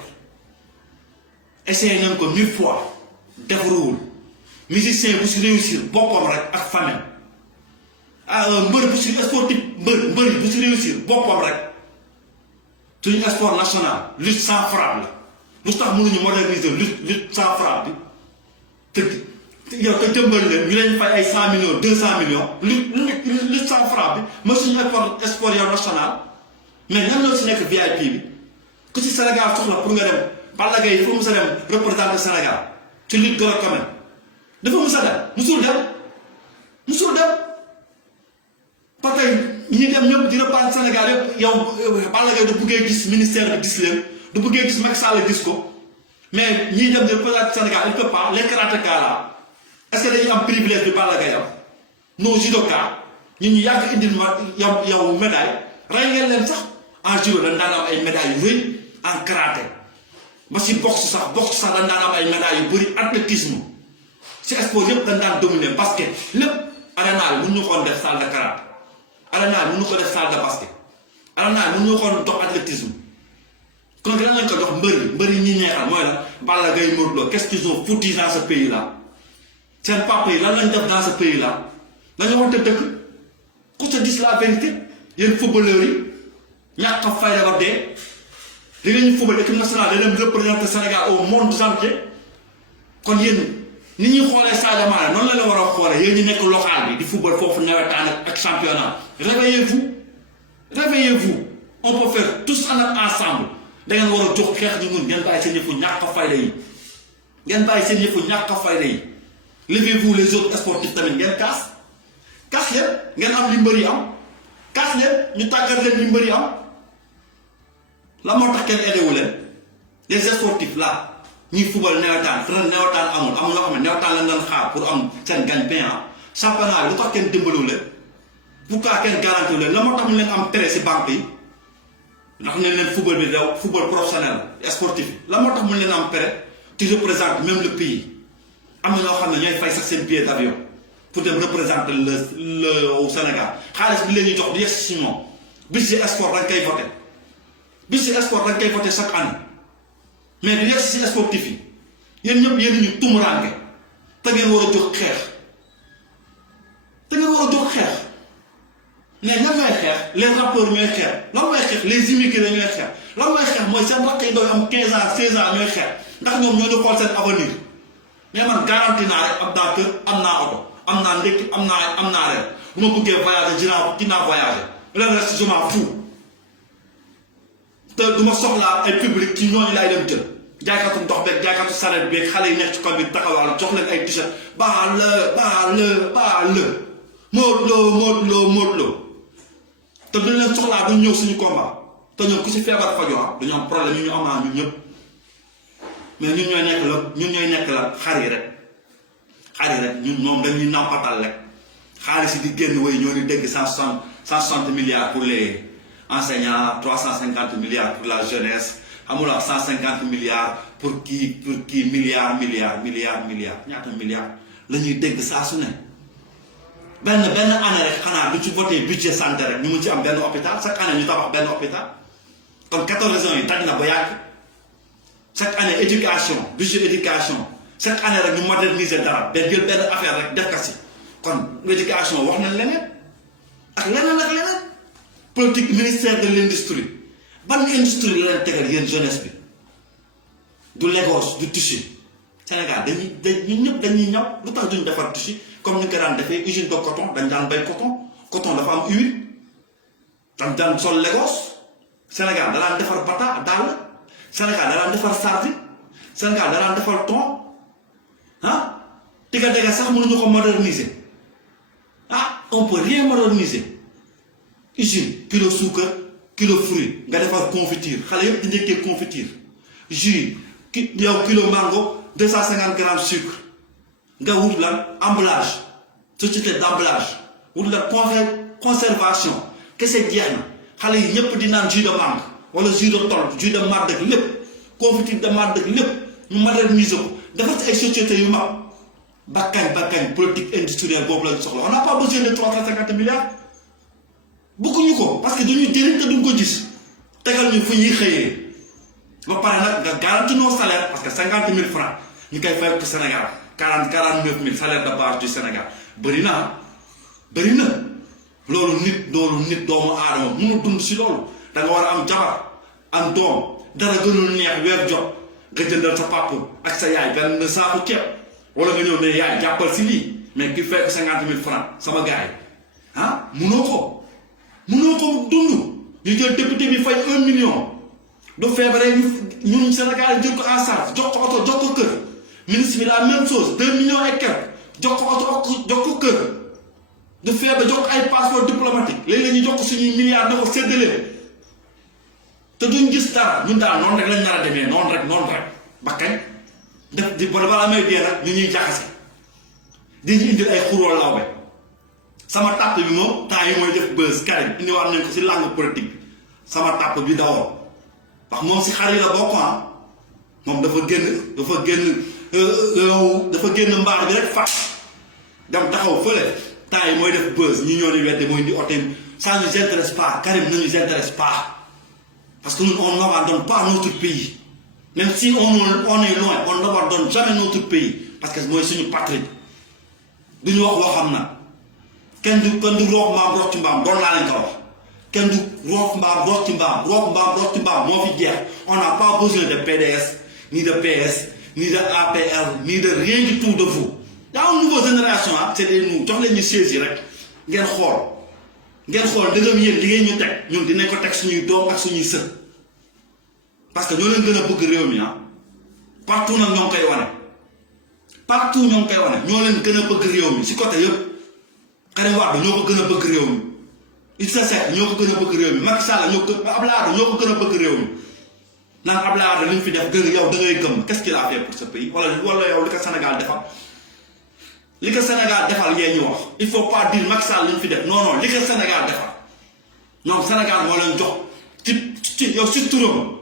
essayé nañ ko 1000 fois defaruwul musicien bu si réussir boppam rek ak famille mbër bu si sportif mbër bu si réussir boppam rek suñu sport national lutte sans frappe la lu tax mënuñu moderniser lutte sans frappe bi te yow te jëmbal leen ñu leen fay ay 100 millions 200 millions lutte sans frappe bi mooy suñu sport yow national mais ñan ñoo si nekk VIP bi ku si Sénégal soxla pour nga dem Balla Gaye dafa mës a dem représenter Sénégal ci lutte gréco-romaine dafa mës a dem musul dem parce que ñi dem ñëpp di représenter Sénégal yëpp yow Balla Gaye du bëggee gis ministère bi gis leen du bëggee gis Macky Sall gis ko mais ñiy dem di représenter Sénégal il peut pas les karatéka là est-ce que dañuy am privilège bi Balla Gaye am non judoka ñun ñu yàgg indil ma yow médaille rey ngeen leen sax en judo dañ daan am ay médailles yu rëy en karaté ba si boxe sax dañ daan am ay médailles yu bëri athlétisme si sport yëpp dañ daan dominer basket lépp arena bi mun ñu xoon def salle de karaté arena bi mun ñu ko def salle de basket arena bi mun ñu xoon dox athlétisme kon lan lañ ko dox mbër yi ñi neexal mooy la Balla Gaye Modou Lo qu'est-ce qu'ils ont foutu dans ce pays là seen papa yi lan lañ def dans ce pays là dañu waxante dëkk ku sa gis la vérité yéen footballeurs yi ñàkk a fayda ba dee li ngeen ñu football équipe nationale da dem représenter Sénégal au monde entier kon yéen ni ñuy xoolee Sadio Mané noonu la leen war a xoolee yéen ñi nekk local bi di football foofu nawetaan ak championnat réveillez-vous on peut faire tous ensemble da ngeen war a jox xeex ñu mun ngeen bàyyi seen yëfu ñàkk a fayda yi levez-vous les autres sportifs tamit ngeen kaas leen ngeen am li mbër yi am kaas leen ñu tàggat leen li mbër yi am la moo tax kenn aidé leen les sportifs là ñuy football nawetaan ren nawetaan amul ñoo xam ne nawetaan lañ doon xaar pour am seen gagne-pain championnat bi lu tax kenn dimbaliwu leen pourquoi kenn garanti leen la moo tax mu leen am prêt si banque yi ndax ne leen football bi daw football professionnel sportif yi la moo tax mu leen am prêt tu représentes même le pays am na ñoo xam ne ñooy fay sax seen billet d'avion pour dem représenter le au Sénégal xaalis bi leen ñu jox du yegg si moom budget sport dañ koy voté budget sport dañ koy voté chaque année mais du yegg si sportif yi yéen ñëpp yéen ñu tumuraange te ngeen war a jóg xeex mais ñan ñooy xeex les rappeurs ñooy xeex lan mooy xeex les immigrés ñooy xeex lan mooy xeex mooy seen rakk yi doon am 15 ans 16 ans ñooy xeex ndax ñoom ñoo ñu xool seen avenir mais man garanti naa rek am naa kër am naa oto am naa ndékki am naa reer bu ma bëggee voyager dinaa voyager le reste je m'en fous te du ma soxlaa ay public ci ñooñu laay dem jël jaaykatu ndox beeg jaaykatu saret beeg xale yi nekk ci koñ bi taxawal jox leen ay t-shirt baal Modou Lo te duñ leen soxlaa duñ ñëw suñu combat te ñoom ku ci feebar fajoo dañu am problème ñu am naa ñun ñëpp mais ñun ñooy nekk la xar yi rek ñun moom dañuy nampatal rek xaalis yi di génn way ñoo ni dégg 160 milliards pour les enseignants 350 milliards pour la jeunesse amula 150 milliards pour kii milliards ñaata milliards la ñuy dégg saa su ne benn année rek xanaa du ci voté budget santé rek ñu mun ci am benn hôpital chaque année ñu tabax benn hôpital kon 14 ans yi taj na ba yàgg chaque année éducation budget éducation chaque année rek ñu moderniser dara benn jël benn affaire rek def ka si kon éducation wax nañ leneen ak leneen politique ministère de l'industrie ban industrie la leen tegal yéen jeunesse bi du Lagos du tissu Sénégal ñun ñëpp dañuy ñaw lu tax duñ defar tissu comme ni nga ko daan defee usine de coton dañ daan bay coton dafa am huile dañ daan sol Lagos Sénégal da daan defar bata dàll Sénégal da daan defar sardine Sénégal da daan defar thon dégg sax mënuñu ko moderniser on peut rien moderniser usine kilo suukar kilo fruit nga defar confiture xale yëpp di njëkkee confiture jus yow kilo mango 250 grammes sucre nga wut lan emballage société d'emballage wut la conservation kese jeex na xale yi ñëpp di naan jus de mangue wala jus de tol jus de marde ak lépp confiture de marde ak lépp ñu moderniser ko defar ci ay sociétés yu mag bakkañ politique industrielle boobu lañ soxla on n'a pas besoin de 350 milliards bëgguñu ko parce que dañuy jëriñ te duñ ko gis tegal ñu fu ñuy xëyee ba pare nag nga garanti nos salaires parce que 50 000 francs ñu koy fay pour Sénégal 49 000 salaire de base du Sénégal bëri na loolu nit doomu aadama mënu dund si loolu da nga war a am jabar am doom dara gënul neex weer jot nga jëndal sa papa ak sa yaay benn saaku ceeb wala nga ñëw ne yaay jàppal si lii mais ki fekk 50 000 francs sama gars yi mënoo ko dund ñu jël député bi fay 1 million du feebaree ñun Sénégal jël ko en charge jox ko oto jox ko kër ministre bi la même chose 2 millions et quelques jox ko oto jox ko kër du feebar jox ko ay passeport diplomatique léegi la ñuy jox ko suñuy milliards na ko séddalee te duñ gis dara ñun daal noonu rek lañ nar a demee noonu rek ba kañ def di balaa may dee nag ñu ñuy jaxase di ñu indil ay xuróo lawbe sama tàpp bi moom temps yi mooy def buzz Karim indiwaat nañ ko si langue politique bi sama tàpp bi dawoon ndax moom si xar yi la bokk moom dafa génn mbaar bi rek fàq dem taxaw fële temps yi mooy def buzz ñu ñoo ni wedde mooy di ote ça nous intéresse pas Karim ne nous intéresse pas parce que nous on n'abandonne pas notre pays même si on est loin on n'abandonne jamais notre pays parce que mooy suñu patrie duñu wax loo xam na kenn du roof mbaam rocc mbaam doon naa leen ko wax kenn du roof mbaam rocc mbaam moo fi jeex on n'a pas besoin de PDS ni de PS ni de APR ni de rien du tout de vous y a une nouvelle génération c'est des nous jox leen ñu siège yi rek ngeen xool dëggam yéen li ngeen ñu teg ñun dinañ ko teg suñuy doom ak suñuy sët parce que ñoo leen gën a bëgg réew mi partout nag ñoo ngi koy wane ñoo leen gën a bëgg réew mi si côté yëpp Karim Wade ñoo ko gën a bëgg réew mi Idrissa Seck ñoo ko gën a bëgg réew mi Macky Sall Abdoulaye Wade ñoo ko gën a bëgg réew mi naan Abdoulaye Wade li mu fi def gën yow da ngay gëm qu'est-ce qu'il a fait pour ce pays wala yow li ko Sénégal defal yee ñu wax il faut pas dire Macky Sall li mu fi def non li ko Sénégal defal ñoom Sénégal moo leen jox ci yow si turam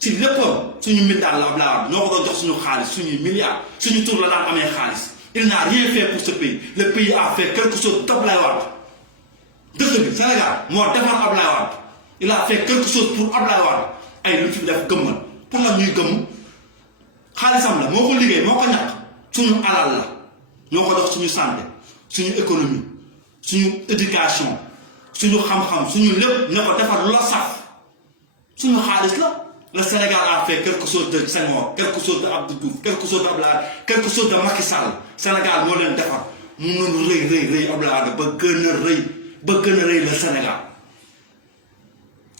ci léppam suñu mbindaan la Abdoulaye Wade ñoo ko doon jox suñu xaalis suñuy milliards suñu tur la daan amee xaalis il n'a rien fait pour ce pays le pays a fait quelque chose d'Abdoulaye Wade dëkk bi Sénégal moo defar Abdoulaye Wade il a fait quelque chose pour Abdoulaye Wade ay lu fi def gëmmal pour la ñuy gëmm xaalisam la moo ko liggéey moo ko ñàkk suñu alal la ñoo ko dox suñu santé suñu économie suñu éducation suñu xam-xam suñu lépp ne ko defar lu la saf suñu xaalis la le Sénégal a fait quelque chose de Senghor quelque chose de Abdou Diouf quelque chose de Abdoulaye quelque chose de Macky Sall Sénégal moo leen defar mu noonu rëy Abdoulaye Wade ba gën a rëy le Sénégal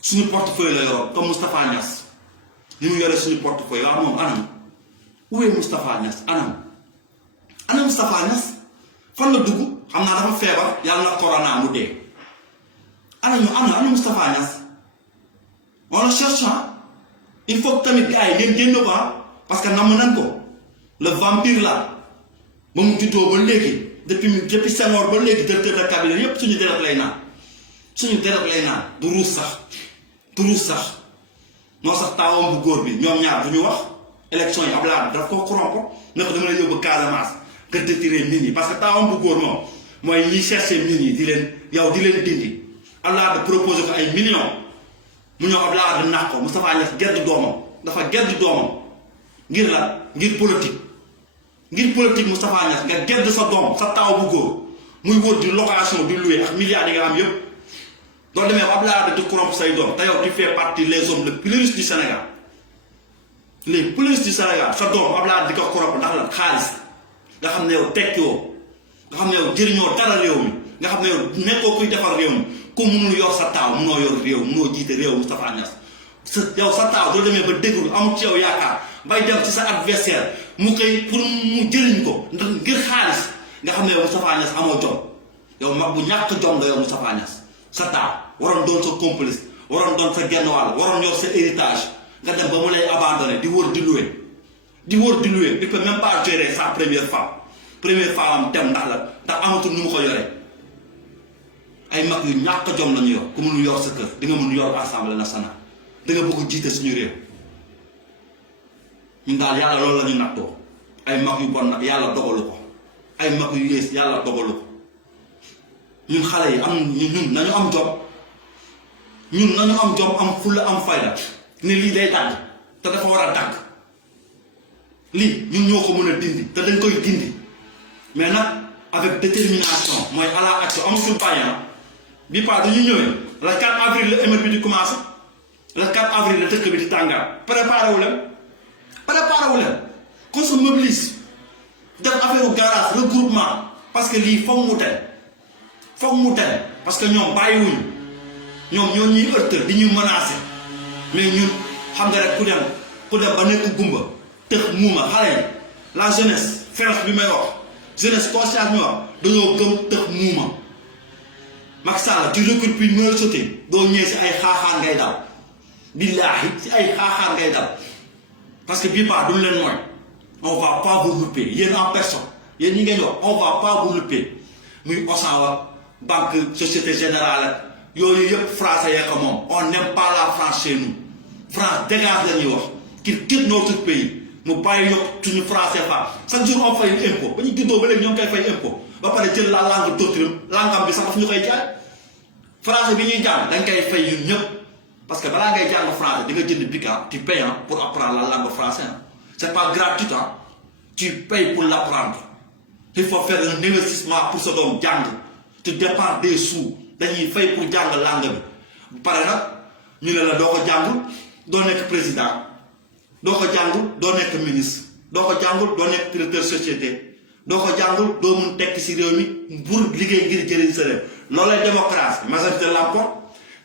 suñu portefeuille la yoroon comme Moustapha Niass ni mu yore suñu portefeuille waaw moom anam où est Moustapha Niass anam Moustapha Niass fan la dugg xam naa dafa feebar yàlla na corona mu dee ana Moustapha Niass on le cherche. Il faut que tamit gars yi ngeen génn ko parce que namm nañ ko le vampire là ba mu juddoo ba léegi depuis Senghor ba léegi directeur de cabinet yépp suñu deret lay naan du ruus sax moo sax taawam bu góor bi ñoom ñaar du ñu wax élection yi Abdoulaye daf ko corrompre ne ko dama la yóbbu Casamance nga détiré nit ñi parce que taawam bu góor moom mooy ñiy chercher nit ñi di leen dindi Abdoulaye da proposé ko ay millions mu ñëw Abdoulaye Wade nax ko Moustapha Niasse gedd doomam ngir politique Moustapha Niasse nga gedd sa doom sa taaw bu góor muy wër di location di louer ak milliards yi nga am yépp doo demee ba Abdoulaye Wade di corrompre say doom te yow tu fais partie les hommes les plus riches du Sénégal sa doom Abdoulaye Wade di ko corrompre ndax la xaalis nga xam ne yow tekkiwoo nga xam ne yow jëriñoo dara réew mi nga xam ne yow nekkoo kuy defar réew mi ku mënul yor sa taaw mënoo yor réew mënoo jiite réew Moustapha Niasse yow sa taaw doo demee ba déglu amul ci yow yaakaar bay dem ci sa adversaire mu koy pour mu jëriñ ko ndax ngir xaalis nga xam ne yow Moustapha Niasse amoo jom yow mag bu ñàkk jom nga yow Moustapha Niasse sa taaw waroon doon sa complice waroon doon sa genn wàll waroon yor sa héritage nga dem ba mu lay abandonné di wër di louer il peut même pas gérer sa première femme am dem ndax amatul nu mu ko yoree ay mag yu ñàkk jom lañu yor ku mënul yor sa kër di nga mën yor assemblée nationale da nga bëgg jiite suñu réew ñun daal yàlla loolu la ñu nattoo ay mag yu bon nag yàlla dogalu ko ay mag yu yées yàlla dogalu ko ñun xale yi ñun nañu am jom am fulla am fayda ne lii day dagg te dafa war a dagg lii ñun ñoo ko mën a dindi te dañ koy dindi mais nag avec détermination mooy à la action amatul bàyyi bi pas dañu ñëwee le 4 avril la émeute bi di commencé le 4 avril la dëkk bi di tàngaat préparé wu leen qu'on se mobilise def affaire u garage regroupement parce que lii foog mu dem parce que ñoom bàyyiwuñu ñoom ñoo ñuy ërtël di ñu menacé mais ñun xam nga rek ku dem ba nekk gumba tëx muuma xale yi la jeunesse féroce bi may wax jeunesse consciente mi wax dañoo gëm tëx muuma Macky Sall tu recrues puis mooy sauté doo ñëwee si ay xaaxaan ngay daw billaahi si ay xaaxaan ngay daw parce que bii baax duñu leen mooy on va pas vous louper yéen en personne yéen ñi ngeen wax on va pas vous louper muy Auchan ak banque société générale ak yooyu yëpp français yee ko moom on n'aime pas la France chez nous France dégage la ñuy wax qu'il quitte notre pays mu bàyyi yokk suñu français fa chaque jour on fay impôt ba ñu juddoo ba léegi ñoo ngi koy fay impôt ba pare jël la langue d'autrui langam bi sax daf ñu koy jaay français bi ñuy jàng dañ koy fay ñun ñëpp parce que balaa ngay jàng français di nga jënd bica tu payes pour apprendre la langue française c'est pas gratuit tu payes pour l'apprendre il faut faire un investissement pour sa doom jàng tu dépenses des sous dañuy fay pour jàng langue bi pare nag ñu ne la doo ko jàngul doo nekk président doo ko jàngul doo nekk ministre doo ko jàngul doo nekk directeur société doo ko jàngul doo mun tekki si réew mi pour liggéey ngir jëriñ sa réew loolay démocratie majorité l'emporte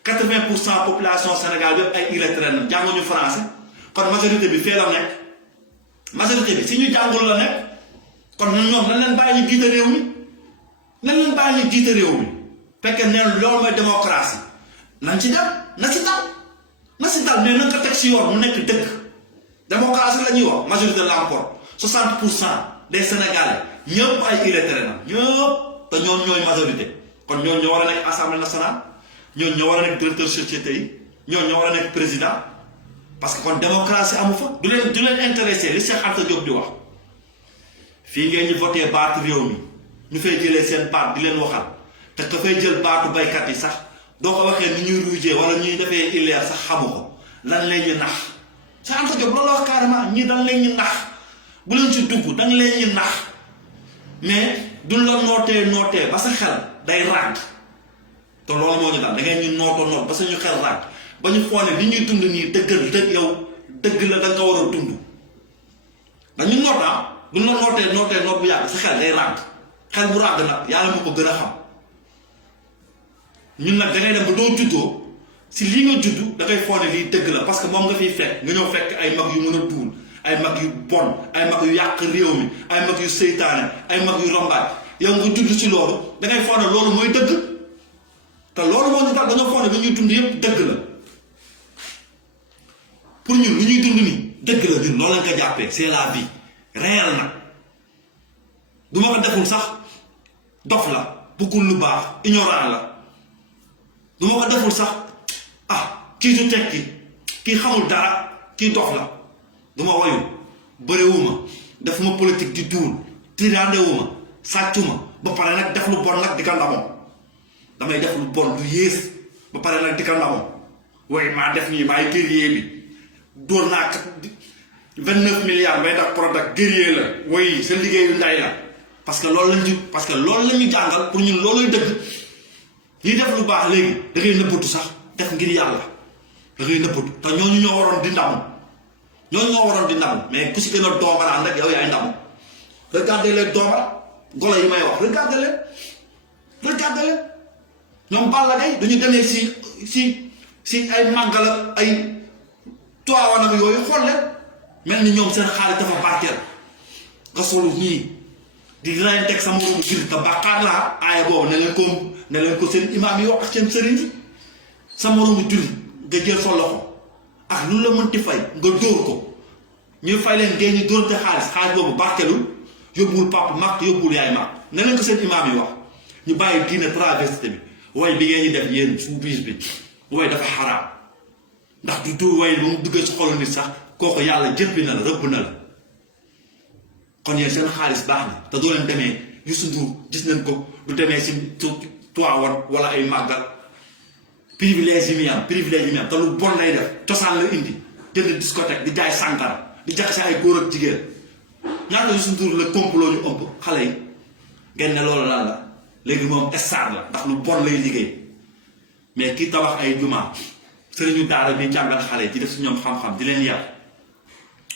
80% population Sénégal yëpp ay illettrés na jànguñu français kon majorité bi fee la nekk majorité bi si ñu jàngul la nekk kon ñoom nañ leen bàyyi ñu jiite réew mi fekkee neen loolu mooy démocratie nañ ci dem na si dal mais nañ ko teg si yoon mu nekk dëkk démocratie la ñuy wax majorité l'emporte 60% des Sénégalais ñëpp ay illettrés na ñëpp te ñoom ñooy majorité kon ñoo war a nekk assemblée nationale ñoo war a nekk directeur société yi ñoo war a nekk président parce que kon démocratie amu fa du leen intéressé li Cheikh Anta Diop di wax fii ngeen ñu voté baatu réew mi ñu fay jëlee seen baat di leen waxal te ka fay jël baatu baykat yi sax doo ko waxee ni ñuy ruujee wala ñuy defee illeer sax xamu ko lan leen ñu nax Cheikh Anta Diop loolu wax carrément ñii dañ leen ñu nax bu leen ci dugg dañ leen ñu nax mais duñ la nootee ba sa xel day ràgg te loolu moo ñu daal da ngeen ñu noot ba suñu xel ràgg ba ñu xoone li ñuy dund nii dëgg yow dëgg la da nga war a dund dañu noot buñ la noot bu yàgg sa xel day ràgg xel bu ràgg nag yàlla moo ko gën a xam ñun nag da ngay dem ba doo juddoo si lii nga judd da ngay foone lii dëgg la parce que moom nga fiy fekk nga ñëw fekk ay mag yu mën a duul ay mag yu bon ay mag yu yàq réew mi ay mag yu seytaane ay mag yu rombaat yow nga judd si loolu da ngay foone loolu mooy dëgg te loolu moo ñu tax dañoo foone li ñuy dund yëpp dëgg la pour ñun lu ñuy dund nii dëgg la ñun loolu lañ ko jàppee c'est la vie réel nag du ma ko deful sax dof la bëggul lu baax ignorant la du ma ko deful sax kii du tekki kii xamul dara kii dof la du ma woyu bëriwuma defuma politique di duul tiraandewuma sàccuma ba pare nag def lu bon nag di ko ndamoo damay def lu bon lu yées ba pare nag di ko ndamoo waaye maa def nii maay guerrier bi dóor naa 29 milliards bay daf Prodac guerrier la woy sa liggéeyu nday la parce que loolu la ñu jàngal pour ñun looluy dëgg ñi def lu baax léegi da ngay nëbbatu sax def ngir yàlla da ngay nëbbatu te ñooñu ñoo waroon di ndamu mais ku si gën a doomaraan rek yow yaay ndamu regardez les doomara golo yi may wax regardez leen ñoom Balla Gaye dañu demee si ay màggal ak ay tuwaawan ak yooyu xool leen mel ni ñoom seen xaalis dafa barkeel nga solu ñii di dinañ teg sa moromu jur te bàkkaar laa aaya boobu ne leen ko seen imaam yi wax ak seen sëriñ yi sa moromu jur nga jël sa loxo ak lu la mënti fay nga dóor ko ñu fay leen géej ñu dóor te xaalis boobu barkelul yóbbuwul papa mag yóbbuwul yaay mag ne leen ko seen imaam yi wax ñu bàyyi diine travesté bi way bi ngeen ñi def yéen su biis bi way dafa xaraam ndax du dóor way ba mu duggee si xolu nit sax kooku yàlla jëppi na la rëbb na la kon yéen seen xaalis baax na te doo leen demee Youssou Ndour gis nañ ko du demee si Tiwaawan wala ay màggal privilège yi muy am te lu bon lay def cosaan la indi jënd discothèque di jaay sàngara di jaxase ay góor ak jigéen ñaata Youssou Ndour la complot ñu ëmb xale yi ngeen ne loolu lan la léegi moom star la ndax lu bon lay liggéey mais ki tabax ay jumaa sëriñu daara bi jàngal xale yi di def si ñoom xam-xam di leen yar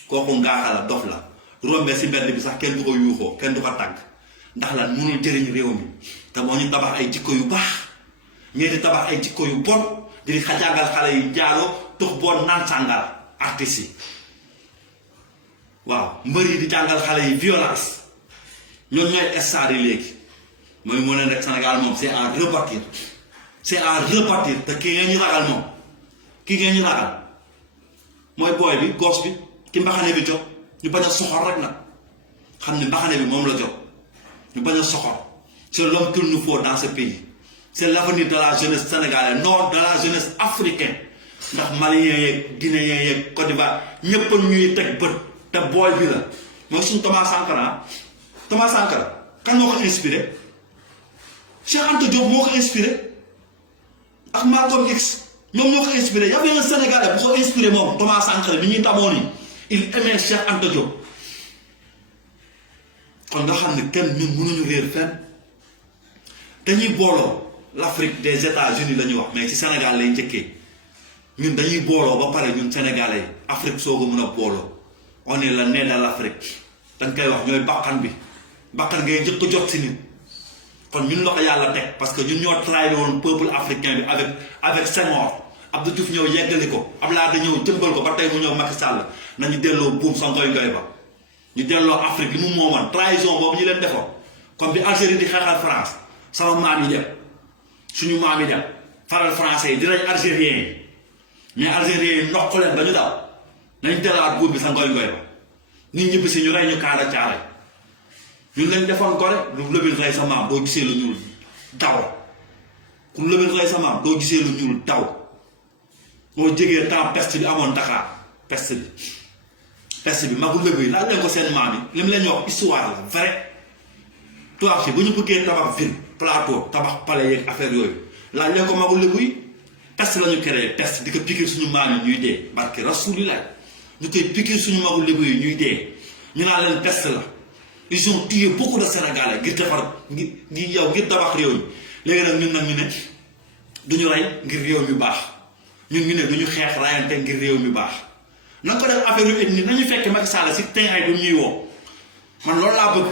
kooku ngaaxa la dof la rombee si mbedd bi sax kenn du ko yuuxoo kenn du ko tàgg ndax lan mënul jëriñ réew mi te moo ñu tabax ay jikko yu baax ñii di tabax ay jikko yu bon di jàngal xale yi jaaroo tux bon naan sàngara artistes yi waaw mbër yi di jàngal xale yi violence ñoom ñooy star yi léegi mooy mu ne rek Sénégal moom c'est à rebâtir te kii ngeen ñu ragal mooy booy bi gos bi ki mbaxane bi jot ñu bañ a soxor rek nag xam ne mbaxane bi moom la jot ñu bañ a soxor c'est l'homme qu'il nous faut dans ce pays c'est l'avenir de la jeunesse sénégalaise non de la jeunesse africaine ndax malien yeeg guinéen yeeg Côte d'Ivoire ñëpp ñuy teg bët te booy bi la mooy suñu Thomas Sankara kan moo ko inspiré Cheikh Anta Diop moo ko inspiré ak Malcolm X ñoom ñoo ko inspiré y avait un Sénégalais bu ko inspiré moom Thomas Sankara bi ñuy tamoon yi il aimait Cheikh Anta Diop kon nga xam ne kenn ñun mënuñu réer fenn dañuy booloo l'Afrique des États-Unis la ñuy wax mais ci Sénégal lay njëkkee ñun dañuy booloo ba pare ñun Sénégalais Afrique soo ko mën a booloo on est le nez de l'Afrique dañ koy wax ñooy bakkan ngay njëkk a jot si nit kon ñun la ko yàlla teg parce que ñun ñoo trahir woon peuple africain bi avec Senghor Abdou Diouf ñëw yeggali ko Abdoulaye da ñëw jëmbal ko ba tey mu ñëw Macky Sall nañu delloo buum sa ngoy ba ñu delloo Afrique li mu moomoon trahison boobu ñu leen defoon comme bi Algérie di xeexal France sama maam yi dem suñu maam yi dem faral français yi dinañ algériens yi mais algériens yi ndox leen ba ñu daw nañ dellaat buum bi sa ngoy ba nit ñibbi si ñu rey ñu kaara caare ñun lañ defoon gore lu lëbin rey sa maam doo gisee lu ñuul daw ku lëbin rey sa maam doo gisee lu ñuul daw moo jegee temps peste bi amoon Dakar peste bi magul lébu yi laaj leen ko seen maam yi li mu leen wax histoire la vrai tubaab si bu ñu bëggee tabax ville plateau tabax palais yeeg affaire yooyu laaj leen ko magul lébu yi peste la ñu créé peste di ko piquer suñu maam yi ñuy dee barke rasulilah ñu koy piquer suñu magul lébu yi ñuy dee ñu naan leen peste la ils ont tué beaucoup de Sénégalais ngir defar ngir tabax réew mi léegi nag ñun ñu ne duñu rey ngir réew mi baax ñun ñu ne duñu xeex rayante ngir réew mi baax na ko def affaire yu ethnie nañu fekk Macky Sall si tey ay du ñuy woo man loolu laa bëgg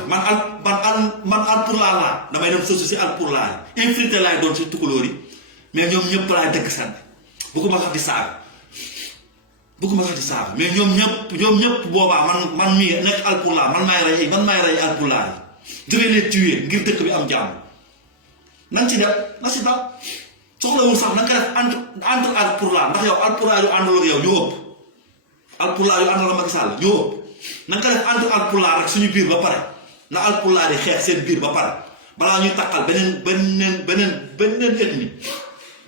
man alpulaar laa damay dem sosu si alpulaar yi infiltré laay doon si tukulóor yi mais ñoom ñëpp laay dëgg sànni bëgguma sax di saaga mais ñoom ñëpp boobaa man mii nekk alpulaar man maay rey alpulaar yi jógee leen tuer ngir dëkk bi am jàmm nañ ci def na si dal soxlawul sax na nga def entre alpulaar ndax yow alpulaar yu àndul ak yow ñu ëpp alpulaar yu àndal Macky Sall ñoo ëpp na nga def entre alpulaar rek suñu biir ba pare na alpulaar yi xeex seen biir ba pare balaa ñuy takkal beneen ethnie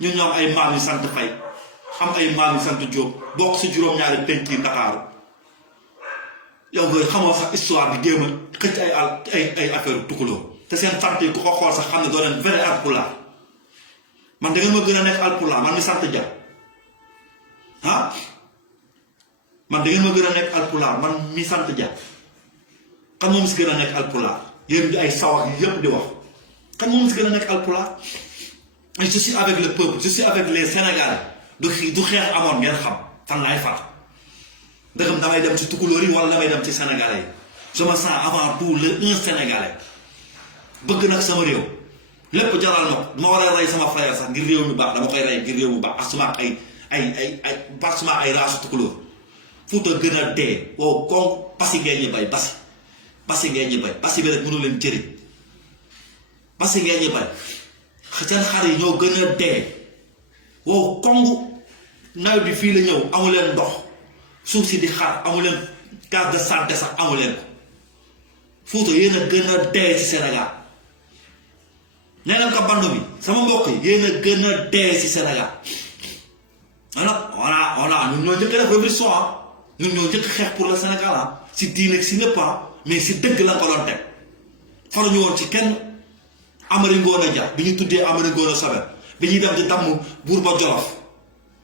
ñun ñoom ay maam yu sant Fay am ay maam yu sant Diop bokk si juróom-ñaari penc yi Ndakaaru yow nga xamoo sax histoire bi géem a xëcc ay affaire tukulóor te seen sant yi ku ko xool sax xam ne doo leen vrai alpulaar man da ngeen ma gën a nekk alpulaar man mi sant Dia ah man da ngeen ma gën a nekk alpulaar man mi sant Dia kan moom si gën a nekk alpulaar yéen di ay sawar yi yëpp di wax kan moom si gën a nekk alpulaar je suis avec le peuple je suis avec les Sénégalais du xeex amoon ngeen xam fan laay far ndegam damay dem ci tukulóor yi wala damay dem ci Sénégalais yi je me sens avant tout un Sénégalais bëgg nag sama réew lépp jaral na ko dama war a rey sama frère sax ngir réew mi baax dama koy rey ngir réew mi baax asuma ay raasu tukulóor Fuuta gën a dee wow kon basi ngeen ñi bay basi ngeen ñi bay basi bi rek mënu leen jëriñ basi ngeen ñi bay seen xar yi ñoo gën a dee wow kongu nawet bi fii la ñëw amu leen ndox suuf si di xar amu leen case de santé sax amu leen ko Fuuta yéen a gën a dee ci Sénégal nee leen ko bandu bi sama mbokk yi yéen a gën a dee ci Sénégal on ñun ñoo njëkk def révolution ñun ñoo njëkk xeex pour le Sénégal si diine si lépp mais si dëgg la ko doon teg faruñu woon ci kenn Amari Ngoone Dia bi ñu tuddee Amari Ngoone Sobel bi ñuy dem di damm buur ba Jolof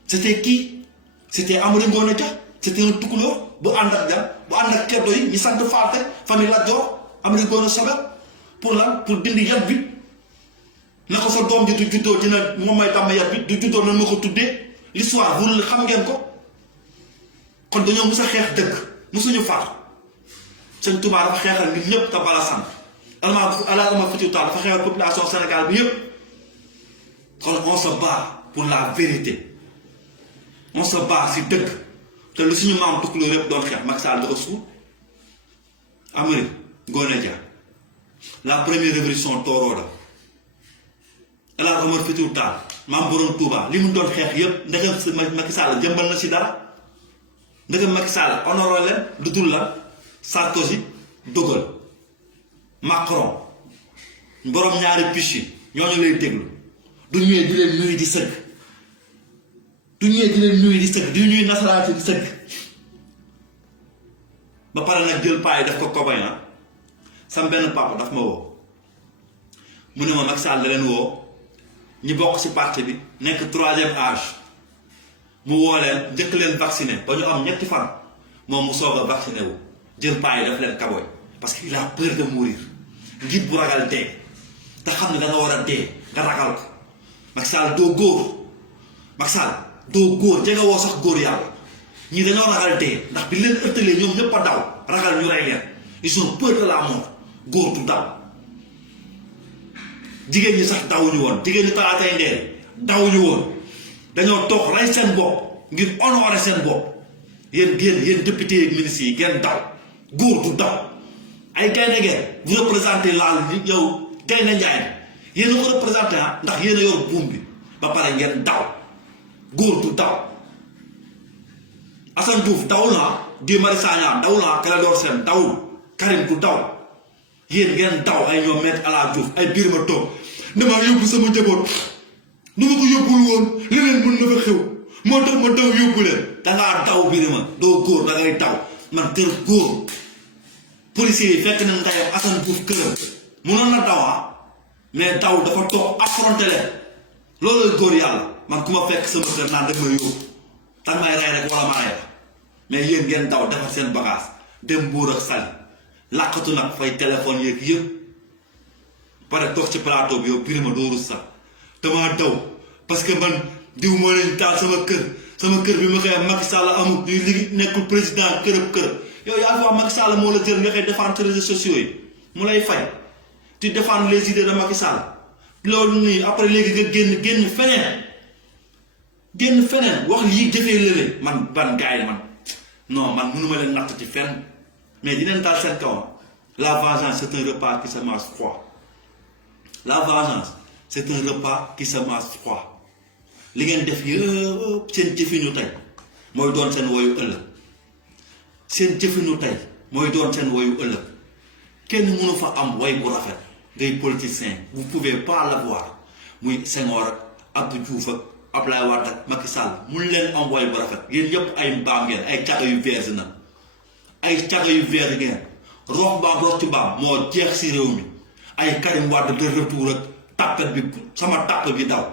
c'était qui c'était Amari Ngoone Dia c'était un tukulóor bu ànd ak dem bu ànd ak keddo yi ñu sant Faate famille Lat Joor Amari Ngoone Sobel pour lan pour dindi yat bi na ko sa doom ji du juddoo dina moom may tàmm yat bi du juddoo nan ma ko tuddee l'histoire vous xam ngeen ko kon dañoo mus a xeex dëgg musuñu far Sëñ Tuubaa dafa xeexal nit ñëpp te bala sant Alaaji Fuutiyu Taal dafa xeexal population Sénégal bi yëpp kon on se bat pour la vérité on se bat si dëgg te lu suñu maam tukulóor yëpp doon xeex Macky Sall da ko suul Amari Ngoone Dia la première révolution Torodo Alaaji Fuutiyu Taal maam borom Touba li mu doon xeex yëpp ndegam si Macky Sall jëmbal na si dara ndegam Macky Sall honoré leen lu dul la Sarkozy De Gaulle Macron borom ñaari piche yi ñooñu lay déglu du ñëwee di leen nuyu di sëgg du ñuy nasaraati di sëgg ba pare nag jël paay daf ko kobay na sam benn papa daf ma woo mu ne ma Macky Sall da leen woo ñi bokk ci parti bi nekk 3e âge mu woo leen njëkk leen vacciné ba ñu am ñetti fan moom mu soog a vacciné wu jël paay daf leen kaboy parce que il a peur de mourir njiit bu ragal dee te xam ne da nga war a dee nga ragal ko Macky Sall doo góor jege woo sax góor yàlla ñii dañoo ragal dee ndax bi leen ëttalee ñoom ñëpp a daw ragal ñu rey leen ils ont peur de la mort góor du daw jigéen ñi sax dawuñu woon jigéen ñi talaatay ndeer dawuñu woon dañoo toog rey seen bopp ngir honorer seen bopp yéen député yi ministres yi ngeen daw góor du daw ay gaynde ngeen vous représentez laal yow gaynde njaay yéen a ko représenté ndax yéen a yor buum bi ba pare ngeen daw góor du daw Assane Diouf dawul Guy Marius Sagna dawul Clédor Sène dawul Karim du daw yéen ngeen daw ay ñoom Me El Hadji Diouf ay biir ma toog damaa yóbbu sama njaboot nu ma ko yóbbul woon leneen mën na fa xew moo tax ma daw yóbbu leen dangaa daw Birima doo góor da ngay daw man kër góor policiers yi fekk na ndayam Assane Diouf këram munoon na daw mais daw dafa toog affronté leen loolu góor yàlla man ku ma fekk sama kër naan dag may yóbbu danga may rey rek wala ma rey la mais yéen ngeen daw defar seen bagage dem Mbuur ak Saly làkkatu nag fay téléphone yeeg yëpp pare toog ci plateau bi yow Birima doo rus sax damaa daw parce que man diw moo leen taal sama kër bi ma koy Macky Sall amul di li nekkul président kërëb yow yaa fa Macky Sall moo la jël nga koy défendre réseaux sociaux yi mu lay fay tu défends les idées de Macky Sall loolu nii après léegi nga génn feneen wax lii jëfee lële man ban gaay man non man mënuma leen natt ci fenn mais dinañ daal seen kaw la vengeance c'est un repas qui se mange froid la vengeance c'est un repas qui se mange froid li ngeen def yëpp seen jëfinu tey mooy doon seen woyu ëllëg seen jëfinu tey mooy doon seen woyu ëllëg kenn mënu fa am way bu rafet ngay politicien vous pouvez pas l'avoir muy Senghor ak Abdou Diouf ak Abdoulaye Wade ak Macky Sall mun leen am way bu rafet yéen yëpp ay mbaam ngeen ay caga yu vierge na ay caga yu vierge ngeen rox mbaam rox ci mbaam moo jeex si réew mi ay Karim Wade de retour ak tappet bi sama tapp bi daw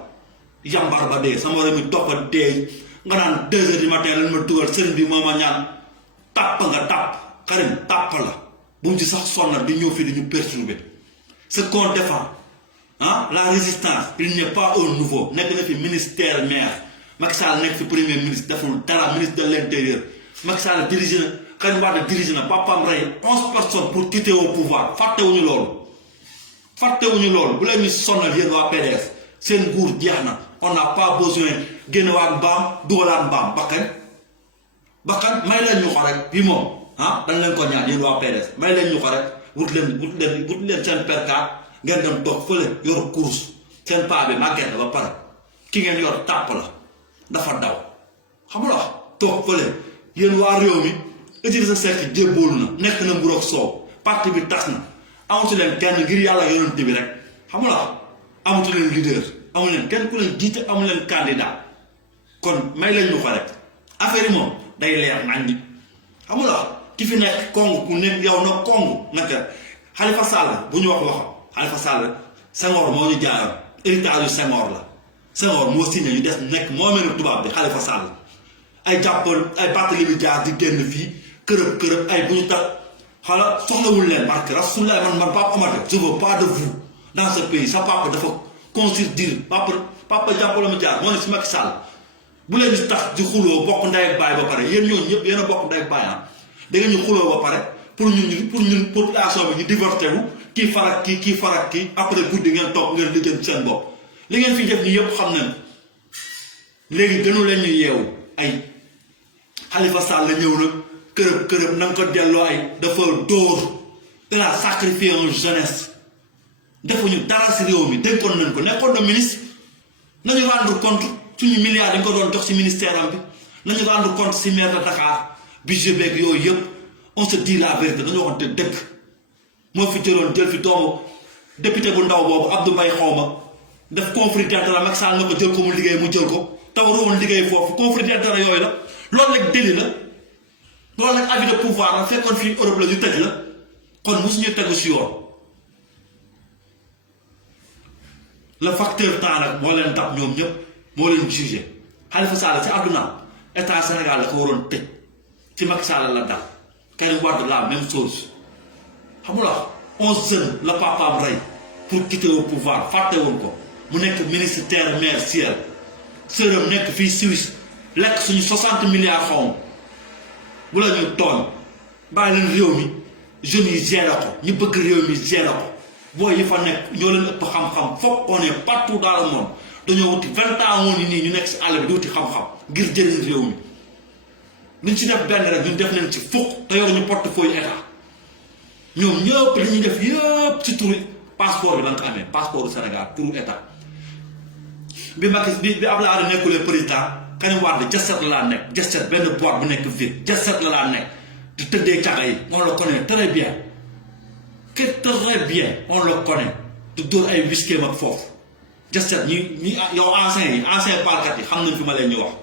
yambar ba dee sama réew mi toppa dee nga naan 2 heures du matin lañ ma dugal sëriñ bi moo ma ñaan tapp nga tapp Karim tapp la bu mu ci sax sonnal di ñëw fii di ñu perturber ce qu'on défend la résistance il n'y a pas un nouveau nekk na fi ministère maire Macky Sall nekk fi premier ministre deful dara ministre de l'intérieur Macky Sall dirigé na Karim Wade dirigé na papam rey 11 personnes pour quitter au pouvoir fàttewuñu loolu bu leen ñu sonnal yéen waa PDS seen nguur jeex na on n'a pas besoin génn waat mbaam dugalaat mbaam bakkan may leen ñu ko rek bi moom dañ leen ko ñaan yéen waa PDS may leen ñu ko rek wut leen seen perkaat ngeen dem toog fële yor course seen paa bi màgget la ba pare ki ngeen yor tàpp la dafa daw xam nga wax toog fële yéen waa réew mi Idrissa Seck jébboolu na nekk na mburoog soow parti bi tas na amatu leen kenn ngir yàlla yonent bi rek xam nga wax amatu leen leader amu leen kenn ku leen jiite amu leen candidat kon may leen ñu ko rek affaire yi moom day leer nañ ñi xam nga wax ki fi nekk Congo ku nekk yow na Congo naka Khalifa Sall bu ñu wax waxam Khalifa Sall Senghor moo ñu jaayoon héritage yu Senghor la Senghor moo signé ñu des nekk moo mel ni tubaab bi Khalifa Sall ay jàppal ay Barthélémy Dias di génn fii kërëb ay bu ñu tax xala soxlawul leen parce que Rasulullah man Papa Omar je veux pas de vous dans ce pays sa papa dafa considérer papa Barthélémy Dias moo ne si Macky Sall bu leen di tax di xuloo bokk ndey ak baay ba pare yéen ñooñu ñëpp yéen a bokk ndey ak baay da ngeen ñu xuloo ba pare pour ñun population bi ñu divorcé wu kii farak kii après guddi ngeen toog ngeen lijjanti seen bopp li ngeen fi def nii yëpp xam nañ léegi gënu leen ñu yeewu ay Khalifa Sall la ñëw nag kërëb na nga ko delloo ay dafa dóor il a sacrifié une jeunesse defuñu dara si réew mi dénkoon nañ ko nekkoon na ministre nañu rendre compte suñu milliards dañ ko doon jox si ministère am bi nañu rendre compte si maire de Dakar budget beeg yooyu yëpp on se dit la vérité dañu waxante dëkk moo fi jël fi doomu député bu ndaw boobu Abdou Mbaye xawma def conflit d'intérêt Macky Sall na ko jël ko mu liggéey mu jël ko taw rowoon liggéey foofu conflit d'intérêt yooyu la loolu nag déli la loolu nag abus de pouvoir la fekkoon fii Europe la ñu tëj la kon mosuñu tegu si yoon le facteur temps nag moo leen dab ñoom ñëpp moo leen jugé Khalifa Sall ci àdduna état Sénégal la ko waroon tëj ci Macky Sall la dal Karim Wade la même chose xam nga 11 jeunes la papaam rey pour quitter au pouvoir fàtte woon ko mu nekk ministre terre mer ciel sërëm nekk fii Suisse lekk suñu 60 milliards xawma bu la ñu tooñ bàyyi leen réew mi jeunes yi géré ko ñu bëgg réew mi géré ko booy yi fa nekk ñoo leen ëpp xam-xam foog on est partout dans le monde dañoo wuti 20 ans woon nii ñu nekk si àll bi di wuti xam-xam ngir jëriñ réew mi luñ ci def benn rek ñun def leen ci fukk te yor ñu portefeuille état ñoom ñëpp li ñuy def yëpp ci turu passeport bi la nga ko amee passeport du Sénégal turu état bi Abdoulaye Wade nekkulee président Karim Wade Jet-Set la laa nekk Jet-Set benn boîte bu nekk ville Jet-Set la laa nekk di tëddee caga yi on le connaît très bien on le connaît di dóor ay whisky ak foofu Jet-Set ñi yow ancien parkat yi xam nañ fi ma leen ñu wax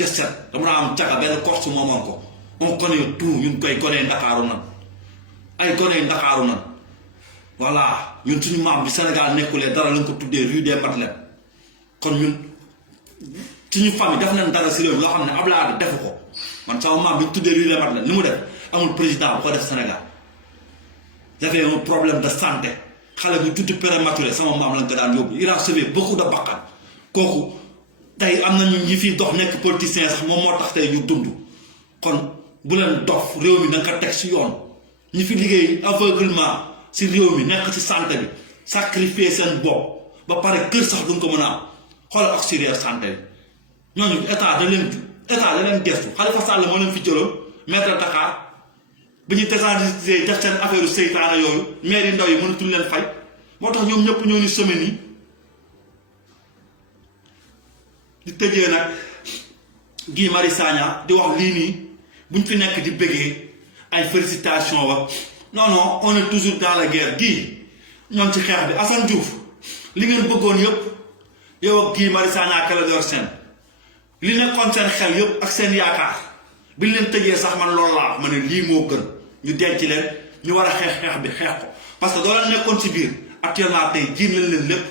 Jet-set dama naa am caga benn Corse moomoon ko on connaît tout ñun koy gonee Ndakaaru nan ay gonee Ndakaaru nan voilà ñun suñu maam bi Sénégal nekkulee dara lañ ko tuddee rue des Madeleines kon ñun suñu famille def nañ dara si réew loo xam ne Abdoulaye defu ko man sama maam bi tuddee rue des Madeleines li mu def amul président bu ko def Sénégal j'avais un problème de santé xale bu tuuti prématuré sama maam lañ ko daan yóbbu il a sauvé beaucoup de bakkan kooku tey am nañu ñi fiy dox nekk politicien sax moom moo tax tey ñu dund kon bu leen dof réew mi na nga ko teg si yoon ñi fi liggéey aveuglement si réew mi nekk ci santé bi sacrifier seen bopp ba pare kër sax duñ ko mën a am xoolal auxiliaire santé bi ñooñu état da leen gestu Khalifa Sall moo leen fi jëloon maître Dakar bi ñu décentralisé def seen affaire seytaane yooyu maire yi ndaw yi mënatuñ leen fay moo tax ñoom ñëpp ñoo ni semaine yi di tëjee nag Guy Marius Sagna di wax lii nii buñ fi nekk di bëggee ay félicitations wa non on est toujours dans la guerre gii ñoom ci xeex bi Assane Diouf li ngeen bëggoon yëpp yow ak Guy Marius Sagna Clédor Sène li nekkoon seen xel yëpp ak seen yaakaar bi ñu leen tëjee sax man loolu laa ma ne lii moo gën ñu denc leen ñu war a xeex bi xeex ko parce que doo leen nekkoon si biir actuellement tey jiir nañ leen lépp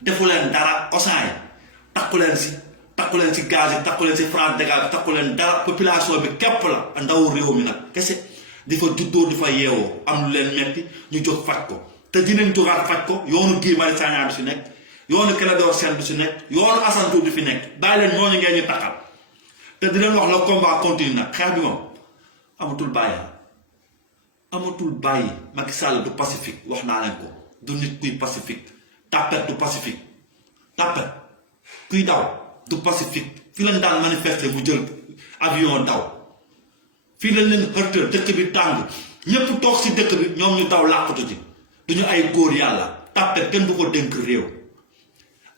defu leen dara osan yi takku leen si gaz yi takku leen si France dégage takku leen dara population bi képp la ndaw réew mi nag kese di fa juddoo di fa yeewoo am lu leen metti ñu jóg faj ko te dinañ jógaat faj ko yoonu Guy Marius Sagna bi si nekk yoonu Clédor Sène bi si nekk yoonu Assane Diouf bi fi nekk bàyyi leen ñooñu ngeen ñu taxal te di leen wax le combat continue nag xeex bi moom amatul bàyyi Macky Sall du pacifique wax naa leen ko du nit kuy pacifique tapet du pacifique tapet kuy daw du pacifique fii lañ daan manifester mu jël avion daw fii lañ leen xërtër dëkk bi tàng ñépp toog si dëkk bi ñoom ñu daw làqatu ji duñu ay góor yàlla tapet kenn du ko dénk réew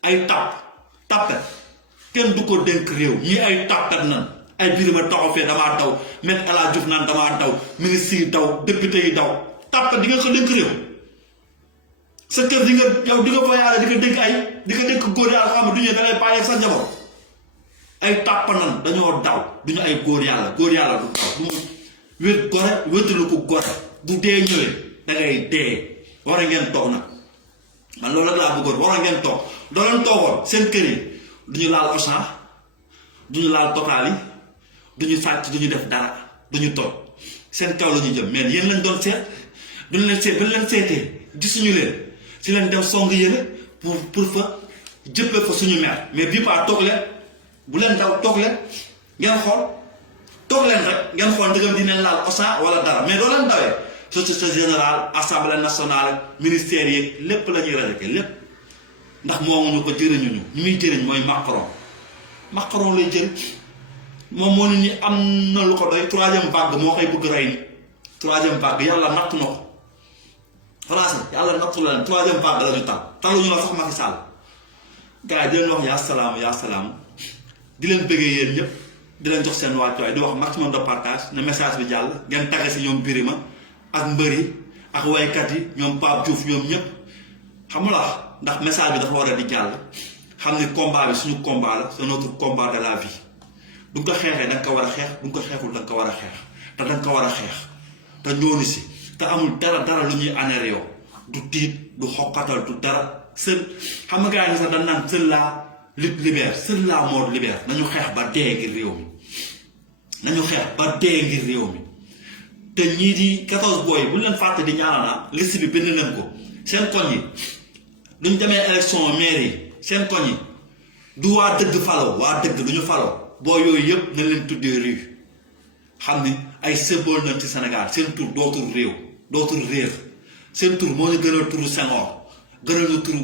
ay tapet kenn du ko dénk réew ñii ay tapet nan ay Birima taxaw fee damaa daw Me El Hadji Diouf naan damaa daw ministre yi daw député yi daw tapet di nga ko dénk réew sa kër di nga voyage di nga dénk góor yàlla xam ne du ñu da ngay bàyyi sa njaboot ay tàpp nan dañoo daw duñu ay góor yàlla du daw du mu wét gore wétalu ko gore bu dee ñëwee da ngay dee war a ngeen toog nag man loolu rek laa bëggoon war a ngeen toog doo leen toogoon seen kër yi duñu laal Auchan duñu laal Total yi duñu sàcc duñu def dara duñu toog seen kaw la ñu jëm mais yéen lañ doon seet duñu leen seet ba leen seetee gisuñu leen si leen dem song yële pour fa jëppee fa suñu mer mais bii pas toog leen bu leen daw toog leen ngeen xool toog leen rek ngeen xool ndëgam dinañ laal Auchan wala dara mais doo leen dawee société générale assemblée nationale ministère yi lépp la ñuy rajoke lépp ndax moomuñu ko jëriñuñu ñu muy jëriñ mooy Macron lay jëriñ moom moo nit ñi am na lu ko doy troisième vague moo koy bëgg rey ni troisième vague yàlla natt na ko français yàlla nattu la leen troisième vague la ñu taluñu la sax Macky Sall gars yi di leen wax yaa salaam di leen bëggee yéen ñëpp di leen jox seen wàccuwaay di wax maximum de partage ne message bi jàll ngeen tagge si ñoom Birima ak mbër yi ak waykat yi ñoom Pape Diouf ñoom ñëpp xam nga ndax message bi dafa war a di jàll xam ni combat bi suñu combat la c'est notre combat de la vie bu nga ko xeexee da nga ko war a xeex bu nga ko xeexul da nga ko war a xeex te da nga ko war a xeex te ñoonu si te amul dara lu ñuy anéer yow du tiit du xokkatal du dara seul xam nga gars yi sax dañ naan seul la lutte libère seul la mort libère nañu xeex ba dee ngir réew mi nañu xeex ba dee ngir réew mi te ñii di 14 booy bu leen fàtte di ñaanal liste bi bind leen ko seen koñ yi duñ demee élection maire yi seen koñ yi du waa dëgg faloo waa dëgg du ñu faloo boo yooyu yëpp nañ leen tuddee rue xam ni ay symbole nañ ci Sénégal seen tur dootul réer seen tur moo ñu gënal turu Senghor gënal ñu turu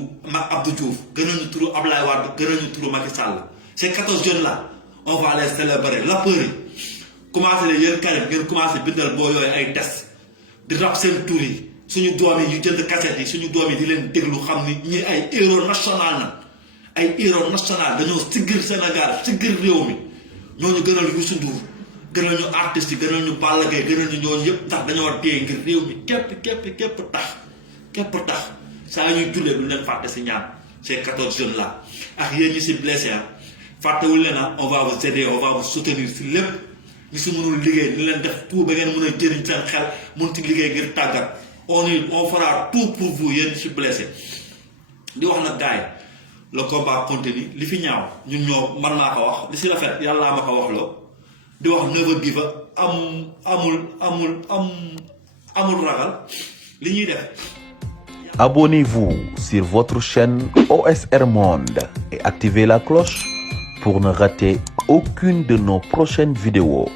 Abdou Diouf gënal ñu turu Abdoulaye Wade gënal ñu turu Macky Sall ces 14 jeunes là on va les célébrer la peur yi commencé leen yéen Karim ngeen commencé bindal boo yooyu ay test di rap seen tur yi suñu doom yi ñu jënd cassette yi suñu doom yi di leen déglu xam ni ñi ay héros national na ay héros national dañoo siggil Sénégal siggil réew mi ñooñu gënal Youssou Ndour gënal ñu artistes yi gënal ñu Balla Gaye gënal ñu ñooñu yëpp ndax dañoo dee ngir réew mi képp tax saa ñuy jullee du leen fàtte si ñaan ces 14 jeunes là ak yéen ñi si blessé fàttewul leen on va vous aider, on va vous soutenir si lépp li si mënul liggéey ni leen def tout ba ngeen mën a jëriñ seen xel mën ci liggéey ngir tàggat on fera tout pour vous yéen si blessé di wax nag gars yi le combat continue li fi ñaaw ñun ñoo man maa ko wax li si rafet yàllaa ma ko wax loo di wax never give up amul ragal li ñuy def. Abonnez-vous sur votre chaîne OSR Monde et activez la cloche pour ne rater aucune de nos prochaines vidéos.